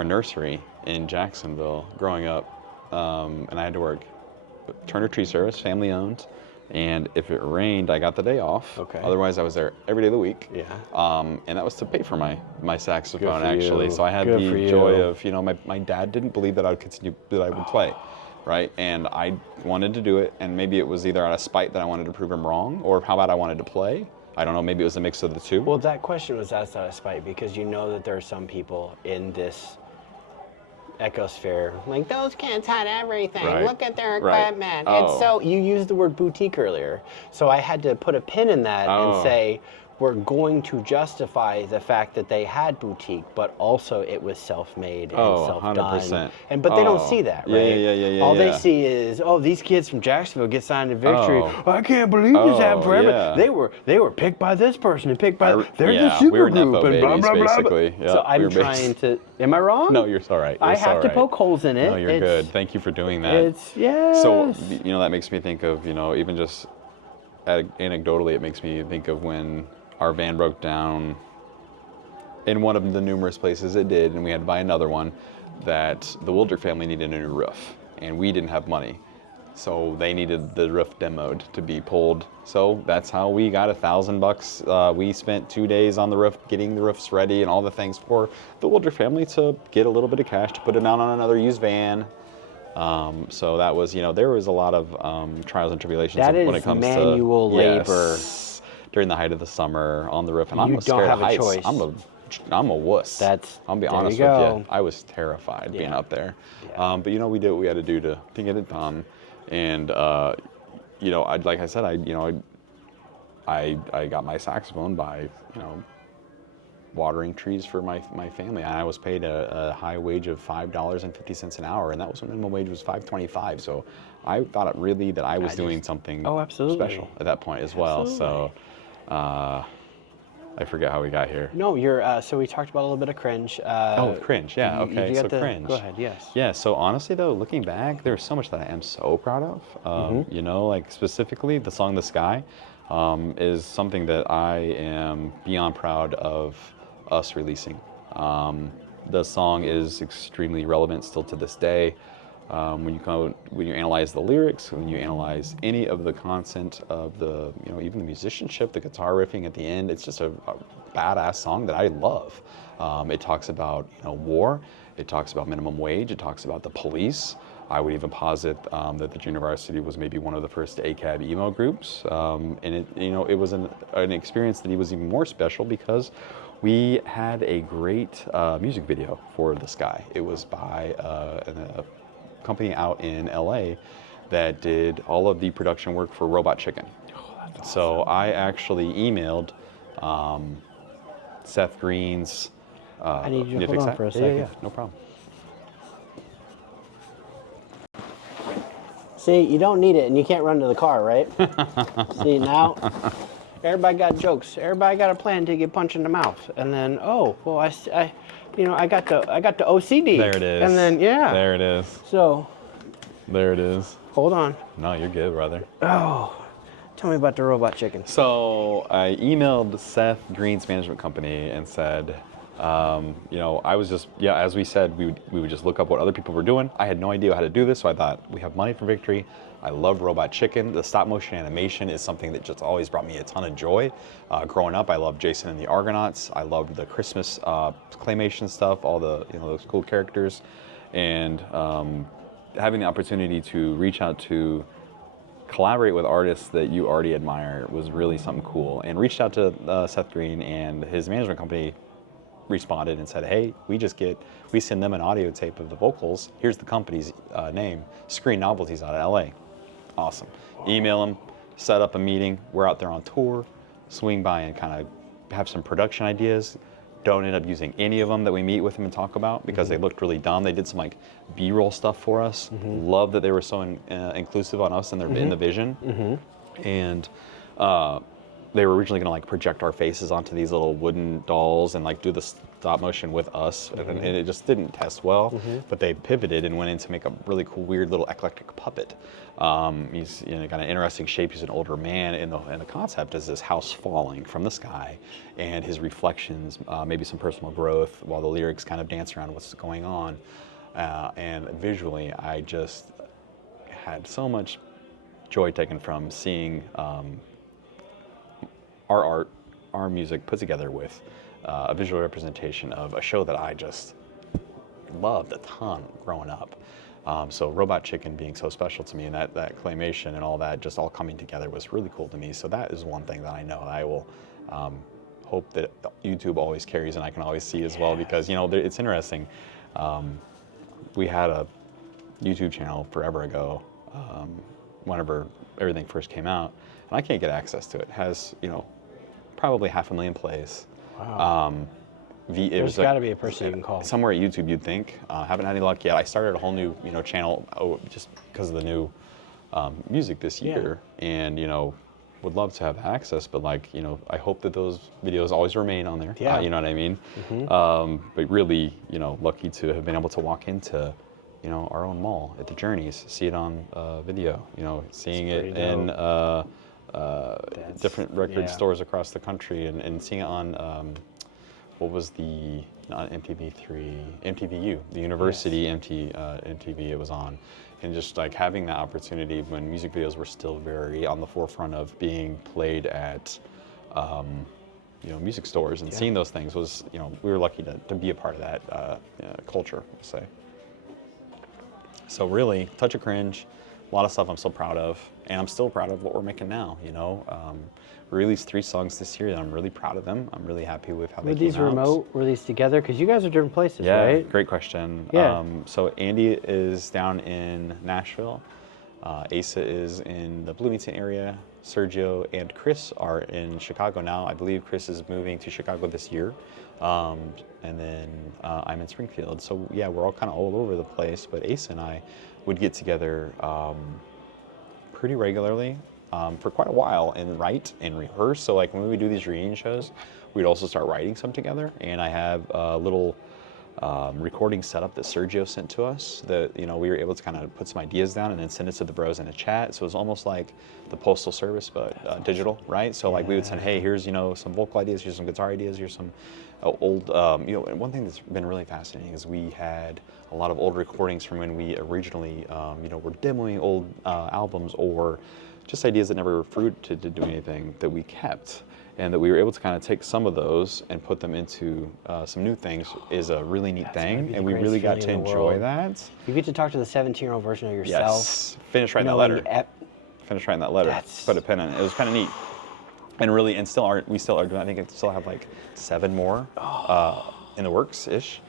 a nursery in Jacksonville growing up, and I had to work Turner Tree Service, family owned. And if it rained, I got the day off. Okay. Otherwise, I was there every day of the week. Yeah. And that was to pay for my saxophone, Good for actually. you. So I had Good the for joy you. of, you know, my dad didn't believe that I would play, right? And I wanted to do it, and maybe it was either out of spite that I wanted to prove him wrong, or how about I wanted to play. I don't know, maybe it was a mix of the two. Well, that question was asked out of spite because you know that there are some people in this ecosphere like, those kids had everything. Right. Look at their Right. equipment. Oh. It's so, you used the word boutique earlier. So I had to put a pin in that and say, we're going to justify the fact that they had boutique, but also it was self-made and self-done. 100%. But they don't see that, right? Yeah. All they see is, these kids from Jacksonville get signed to Victory. I can't believe this happened forever. Yeah. They were picked by this person and picked by they're the yeah, super we were group Nepo and blah babies, blah blah. basically. Yeah, So I'm we were trying to. Am I wrong? No, you're all right. I have to poke holes in it. No, you're good. Thank you for doing that. It's yes. So, you know, that makes me think of, you know, even just anecdotally, it makes me think of when our van broke down in one of the numerous places it did, and we had to buy another one, that the Wildrick family needed a new roof, and we didn't have money. So they needed the roof demoed to be pulled. So that's how we got $1,000. We spent 2 days on the roof, getting the roofs ready and all the things for the Wildrick family to get a little bit of cash to put it down on another used van. So that was, you know, there was a lot of trials and tribulations when it comes to manual labor. Yes, during the height of the summer on the roof, and I'm You scared don't have of heights. a choice. I'm a wuss. I'll be honest with you. I was terrified being up there. Yeah. But you know, we did what we had to do to get it done. And you know, like I said, I got my saxophone by, you know, watering trees for my family. And I was paid a high wage of $5.50 an hour, and that was when minimum wage was $5.25. So I thought it really that I was doing something special at that point as well. So I forget how we got here. No, so we talked about a little bit of cringe. Cringe, yeah, okay, so cringe. Go ahead, yes. Yeah, so honestly though, looking back, there's so much that I am so proud of. You know, like specifically the song The Sky is something that I am beyond proud of us releasing. the song is extremely relevant still to this day. When you analyze the lyrics, when you analyze any of the content of the, even the musicianship, the guitar riffing at the end, it's just a badass song that I love. It talks about war, it talks about minimum wage, it talks about the police. I would even posit that the Junior Varsity was maybe one of the first ACAB emo groups, and it was an experience that was even more special because we had a great music video for this guy. It was by a company out in LA that did all of the production work for Robot Chicken. Oh, that's awesome. So I actually emailed Seth Green's. I need you to hold on for a second. Yeah, no problem. See, you don't need it, and you can't run to the car, right? See, now, everybody got jokes. Everybody got a plan to get punched in the mouth, and then, oh, well, I got the OCD. There it is. And then, yeah. There it is. So. There it is. Hold on. No, you're good, brother. Oh, tell me about the Robot Chicken. So I emailed Seth Green's management company and said, I was just, as we said, we would just look up what other people were doing. I had no idea how to do this, so I thought, we have money for victory. I love Robot Chicken. The stop motion animation is something that just always brought me a ton of joy. Growing up, I loved Jason and the Argonauts. I loved the Christmas claymation stuff, all the, those cool characters. And having the opportunity to reach out to collaborate with artists that you already admire was really something cool. And reached out to Seth Green, and his management company responded and said, hey, we send them an audio tape of the vocals. Here's the company's name, Screen Novelties out of LA. Awesome. Email them, set up a meeting. We're out there on tour, swing by and kind of have some production ideas. Don't end up using any of them that we meet with them and talk about because they looked really dumb. They did some like B-roll stuff for us. Love that they were so inclusive on us and in the vision. And they were originally going to project our faces onto these little wooden dolls and do the stop motion with us, and it just didn't test well. But they pivoted and went in to make a really cool, weird little eclectic puppet. He's got an interesting shape. He's an older man, and the concept is this house falling from the sky, and his reflections, maybe some personal growth, while the lyrics kind of dance around what's going on. And visually, I just had so much joy taken from seeing our art, our music put together with a visual representation of a show that I just loved a ton growing up. So Robot Chicken being so special to me, and that claymation and all that just all coming together was really cool to me. So that is one thing that I know I will hope that YouTube always carries and I can always see as well, because it's interesting. We had a YouTube channel forever ago, whenever everything first came out, and I can't get access to it. It has probably 500,000 plays. Wow. There's got to be a person you can call. Somewhere at YouTube, you'd think. Haven't had any luck yet. I started a whole new channel just because of the new music this year, and would love to have access, but I hope that those videos always remain on there. Yeah. You know what I mean? But really, lucky to have been able to walk into our own mall at the Journeys, see it on video. Seeing it in different record stores across the country, and seeing it on what was not MTV3, MTVU, the University MTV it was on. And just having that opportunity when music videos were still very on the forefront of being played at music stores, and seeing those things was, we were lucky to be a part of that culture, we'll say. So really, touch of cringe, a lot of stuff I'm still proud of, and I'm still proud of what we're making now. We released 3 songs this year, and I'm really proud of them. I'm really happy with how they came out. Were these remote? Were these together? Because you guys are different places, right? Yeah, great question. Yeah. So Andy is down in Nashville. Asa is in the Bloomington area. Sergio and Chris are in Chicago now. I believe Chris is moving to Chicago this year. And then I'm in Springfield. So yeah, we're all kind of all over the place, but Asa and I would get together pretty regularly for quite a while and write and rehearse. So when we would do these reunion shows, we'd also start writing some together. And I have a little recording setup that Sergio sent to us. That we were able to kind of put some ideas down and then send it to the bros in a chat. So it was almost like the postal service, but digital, right? So like we would send, hey, here's some vocal ideas, here's some guitar ideas, here's some old. One thing that's been really fascinating is we had a lot of old recordings from when we originally, were demoing old albums, or just ideas that never fruited to do anything, that we kept. And that we were able to kind of take some of those and put them into some new things is a really neat thing, and we really got to enjoy that. You get to talk to the 17-year-old version of yourself. Yes, finish writing that letter. Finish writing that letter. Put a pen in it. It was kind of neat, and really, we still are doing. I think I still have like 7 more in the works ish.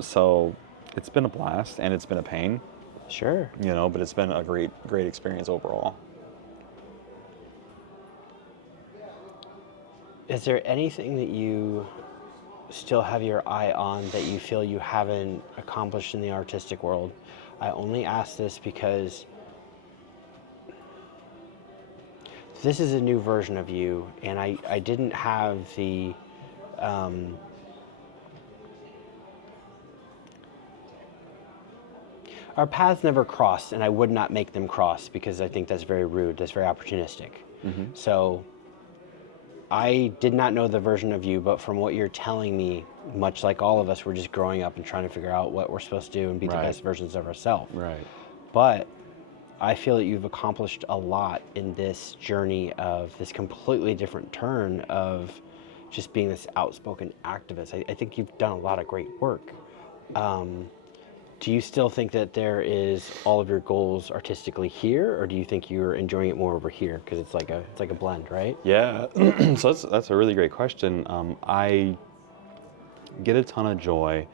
So it's been a blast, and it's been a pain. Sure. But it's been a great experience overall. Is there anything that you still have your eye on that you feel you haven't accomplished in the artistic world? I only ask this because this is a new version of you, and I didn't have the our paths never crossed, and I would not make them cross because I think that's very rude, that's very opportunistic. So I did not know the version of you, but from what you're telling me, much like all of us, we're just growing up and trying to figure out what we're supposed to do and be the best versions of ourselves. Right. But I feel that you've accomplished a lot in this journey of this completely different turn of just being this outspoken activist. I think you've done a lot of great work. Do you still think that there is all of your goals artistically here, or do you think you're enjoying it more over here? Because it's like a blend, right? Yeah. So that's a really great question. I get a ton of joy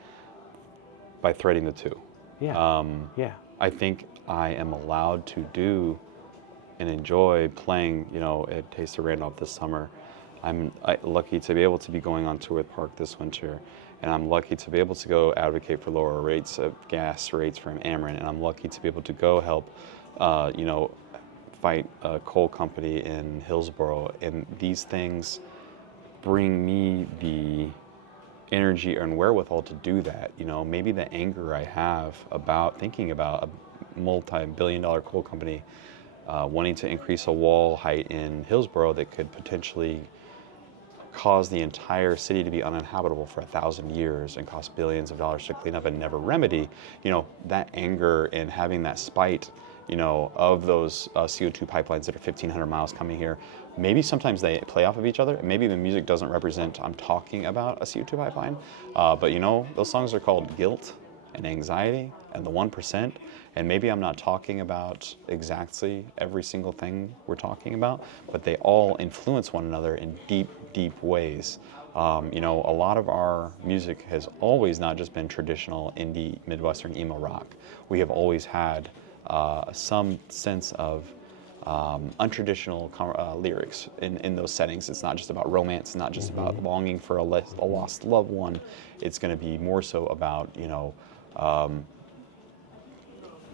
by threading the two. Yeah. I think I am allowed to do and enjoy playing, at Taste of Randolph this summer. I'm lucky to be able to be going on tour with Park this winter, and I'm lucky to be able to go advocate for lower rates of gas rates from Ameren, and I'm lucky to be able to go help, fight a coal company in Hillsboro, and these things bring me the energy and wherewithal to do that. Maybe the anger I have about thinking about a multi-billion-dollar coal company wanting to increase a wall height in Hillsboro that could potentially cause the entire city to be uninhabitable for 1,000 years and cost billions of dollars to clean up and never remedy, that anger and having that spite, of those CO2 pipelines that are 1,500 miles coming here. Maybe sometimes they play off of each other. Maybe the music doesn't represent I'm talking about a CO2 pipeline, but those songs are called Guilt and Anxiety and the 1%. And maybe I'm not talking about exactly every single thing we're talking about, but they all influence one another in deep, deep ways. A lot of our music has always not just been traditional indie, Midwestern emo rock. We have always had some sense of untraditional lyrics in those settings. It's not just about romance, it's not just about longing for a lost loved one. It's going to be more so about,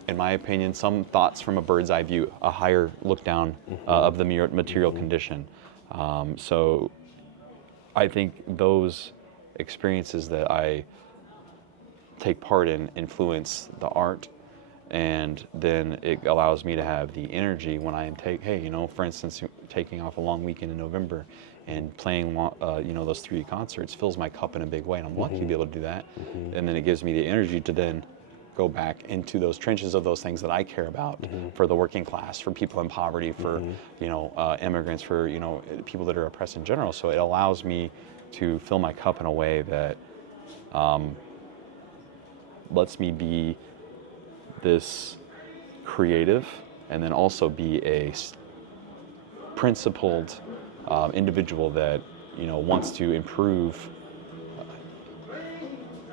in my opinion, some thoughts from a bird's eye view, a higher look down of the material condition. So I think those experiences that I take part in influence the art, and then it allows me to have the energy when I am for instance, taking off a long weekend in November and playing, those 3 concerts fills my cup in a big way, and I'm lucky to be able to do that. And then it gives me the energy to then go back into those trenches of those things that I care about for the working class, for people in poverty, for immigrants, for people that are oppressed in general. So it allows me to fill my cup in a way that lets me be this creative and then also be a principled individual that wants to improve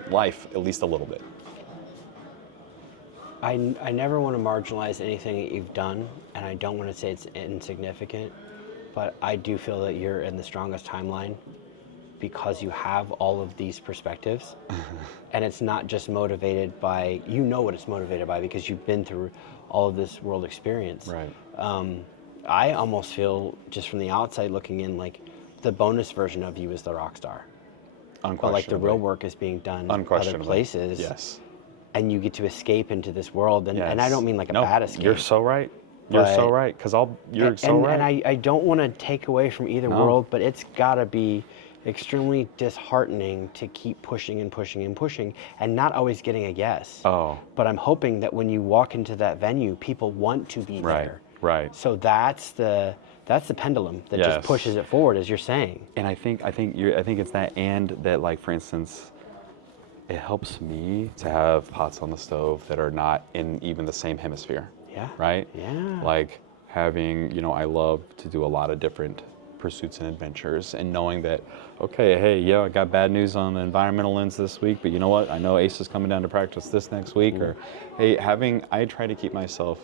life at least a little bit. I never want to marginalize anything that you've done, and I don't want to say it's insignificant, but I do feel that you're in the strongest timeline because you have all of these perspectives, and it's not just motivated by, what it's motivated by because you've been through all of this world experience. Right. I almost feel, just from the outside looking in, like the bonus version of you is the rock star. but like the real work is being done other places. Yes. And you get to escape into this world, and I don't mean like a bad escape. You're so right. You're so right. And I don't want to take away from either world, but it's got to be extremely disheartening to keep pushing and pushing and pushing and not always getting a yes. Oh. But I'm hoping that when you walk into that venue, people want to be there. Right. So that's the pendulum that just pushes it forward, as you're saying. And I think it's that, and that, like, for instance, it helps me to have pots on the stove that are not in even the same hemisphere. Yeah. Right? Yeah. Like having, I love to do a lot of different pursuits and adventures, and knowing that, okay, hey, I got bad news on the environmental lens this week, but you know what? I know Ace is coming down to practice this next week. Or, hey, I try to keep myself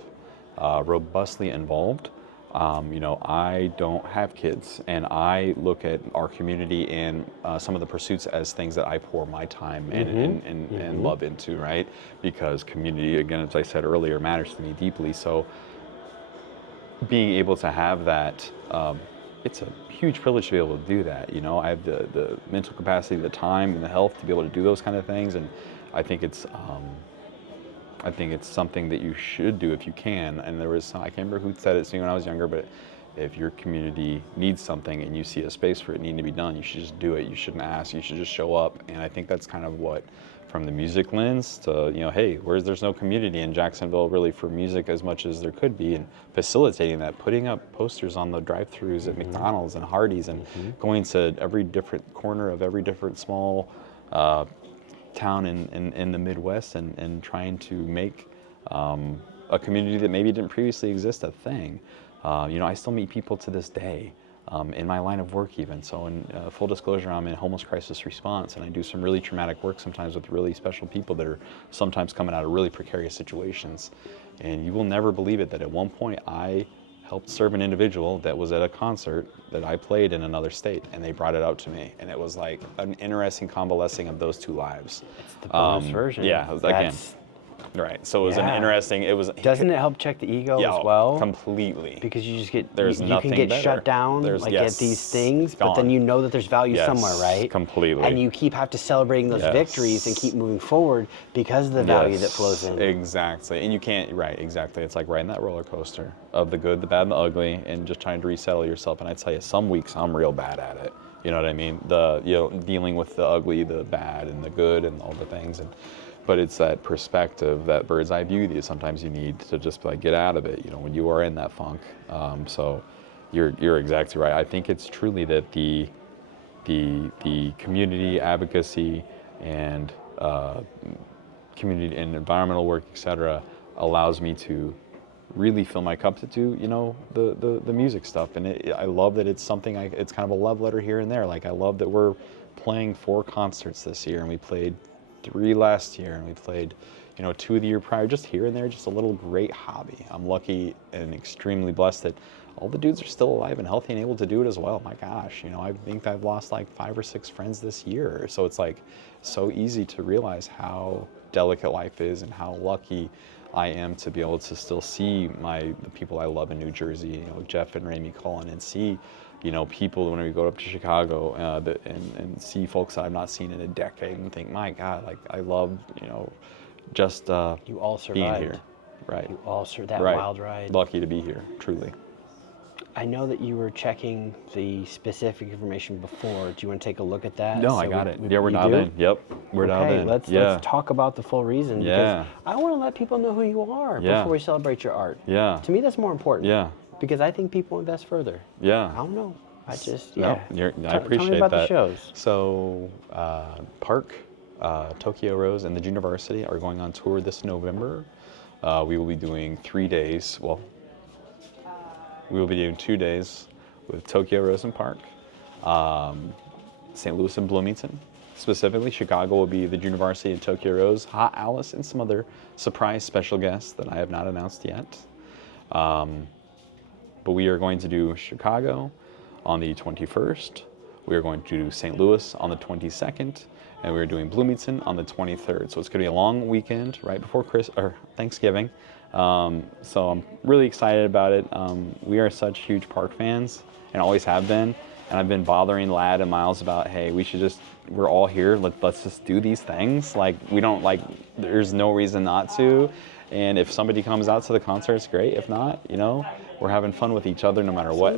robustly involved. I don't have kids, and I look at our community and some of the pursuits as things that I pour my time and love into, right? Because community, again, as I said earlier, matters to me deeply. So being able to have that, it's a huge privilege to be able to do that. I have the mental capacity, the time, and the health to be able to do those kind of things, and I think it's something that you should do if you can. And I can't remember who said it to me when I was younger, but if your community needs something and you see a space for it needing to be done, you should just do it. You shouldn't ask. You should just show up. And I think that's kind of what, from the music lens to, hey, there's no community in Jacksonville really for music as much as there could be, and facilitating that, putting up posters on the drive-thrus at McDonald's and Hardee's, and going to every different corner of every different small town in the Midwest, and trying to make a community that maybe didn't previously exist a thing. I still meet people to this day in my line of work even. So in full disclosure, I'm in homeless crisis response, and I do some really traumatic work sometimes with really special people that are sometimes coming out of really precarious situations. And you will never believe it that at one point I helped serve an individual that was at a concert that I played in another state, and they brought it out to me, and it was like an interesting convalescing of those two lives. It's the bonus version. Yeah, again. Right. So it was an interesting. Doesn't it help check the ego as well? Completely. Because you just get you can get shut down at these things, but then you know that there's value somewhere, right? Completely. And you have to celebrating those victories and keep moving forward because of the value that flows in. Exactly. And you can't. Right. Exactly. It's like riding that roller coaster of the good, the bad, and the ugly, and just trying to resettle yourself. And I tell you, some weeks I'm real bad at it. You know what I mean? Dealing with the ugly, the bad, and the good, and all the things. But it's that perspective, that bird's eye view that sometimes you need to just get out of it, when you are in that funk. So you're exactly right. I think it's truly that the community advocacy and community and environmental work, etc., allows me to really fill my cup to do, the music stuff. And I love that it's something, it's kind of a love letter here and there. Like, I love that we're playing 4 concerts this year, and we played 3 last year, and we played 2 the year prior, just here and there, just a little great hobby. I'm lucky and extremely blessed that all the dudes are still alive and healthy and able to do it as well. My gosh, I think I've lost like 5 or 6 friends this year. So it's like so easy to realize how delicate life is and how lucky I am to be able to still see the people I love in New Jersey, Jeff and Ramey Cullen, and see people when we go up to Chicago and see folks that I've not seen in a decade, and think, my God, like, I love, just you all survived. being here. Right. You all survived that wild ride. Lucky to be here, truly. I know that you were checking the specific information before. Do you want to take a look at that? No, I got it. We're dialed in. Yep, we're dialed in. Let's talk about the full reason. Because I want to let people know who you are before we celebrate your art. Yeah. To me, that's more important. Yeah. Because I think people invest further. Yeah. I don't know. I just, No, I appreciate tell me about that. The shows. So, Park, Tokyo Rose, and the Junior Varsity are going on tour this November. We will be doing 3 days. Well, we will be doing 2 days with Tokyo Rose and Park, St. Louis and Bloomington. Specifically, Chicago will be the Junior Varsity and Tokyo Rose, Hot Alice, and some other surprise special guests that I have not announced yet. But we are going to do Chicago on the 21st. We are going to do St. Louis on the 22nd, and we're doing Bloomington on the 23rd. So it's going to be a long weekend right before Thanksgiving. So I'm really excited about it. We are such huge Park fans and always have been. And I've been bothering Lad and Miles about, hey, we're all here, let's just do these things. Like, we don't, like, there's no reason not to. And if somebody comes out to the concert, it's great. If not, you know, we're having fun with each other no matter what.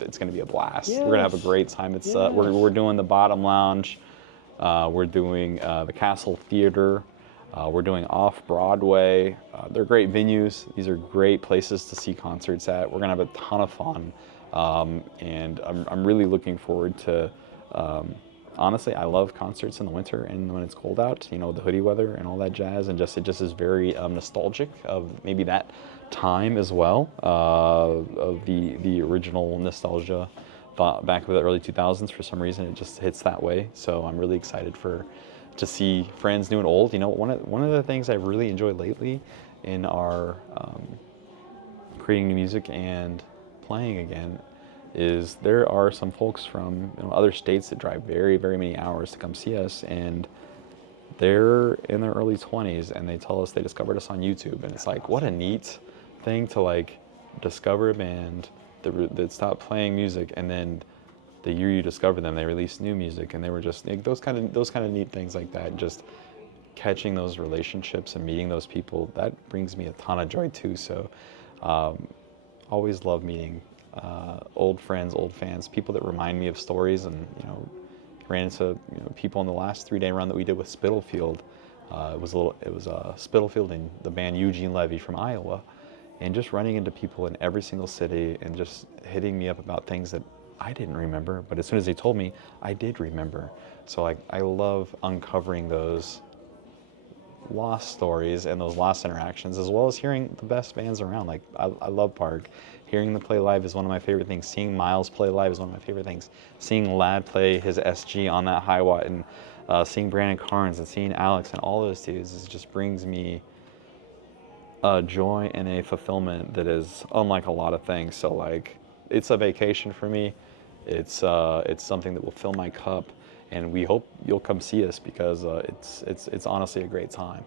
It's going to be a blast. Yes. We're going to have a great time. It's we're doing the Bottom Lounge. We're doing the Castle Theater. We're doing Off-Broadway. They're great venues. These are great places to see concerts at. We're going to have a ton of fun. And I'm really looking forward to, honestly, I love concerts in the winter and when it's cold out, you know, the hoodie weather and all that jazz. And it just is very nostalgic of maybe that time as well, of the original nostalgia back in the early 2000s. For some reason, it just hits that way. So I'm really excited to see friends new and old. You know, one of the things I really enjoyed lately in our creating new music and playing again is there are some folks from, you know, other states that drive very, very many hours to come see us, and they're in their early 20s and they tell us they discovered us on YouTube. And it's like, what a neat thing to like discover a band that stopped playing music, and then the year you discover them, they released new music, and they were just like, those kind of neat things like that. Just catching those relationships and meeting those people, that brings me a ton of joy too. So always love meeting old friends, old fans, people that remind me of stories. And, you know, ran into, you know, people on the last 3-day run that we did with Spitalfield. It was Spitalfield and the band Eugene Levy from Iowa, and just running into people in every single city and just hitting me up about things that I didn't remember, but as soon as they told me, I did remember. So like, I love uncovering those lost stories and those lost interactions, as well as hearing the best bands around. Like, I love Park. Hearing them play live is one of my favorite things. Seeing Miles play live is one of my favorite things. Seeing Lad play his SG on that high watt, and seeing Brandon Carnes and seeing Alex and all those dudes, just brings me a joy and a fulfillment that is unlike a lot of things. So like, it's a vacation for me. It's something that will fill my cup, and we hope you'll come see us because it's honestly a great time.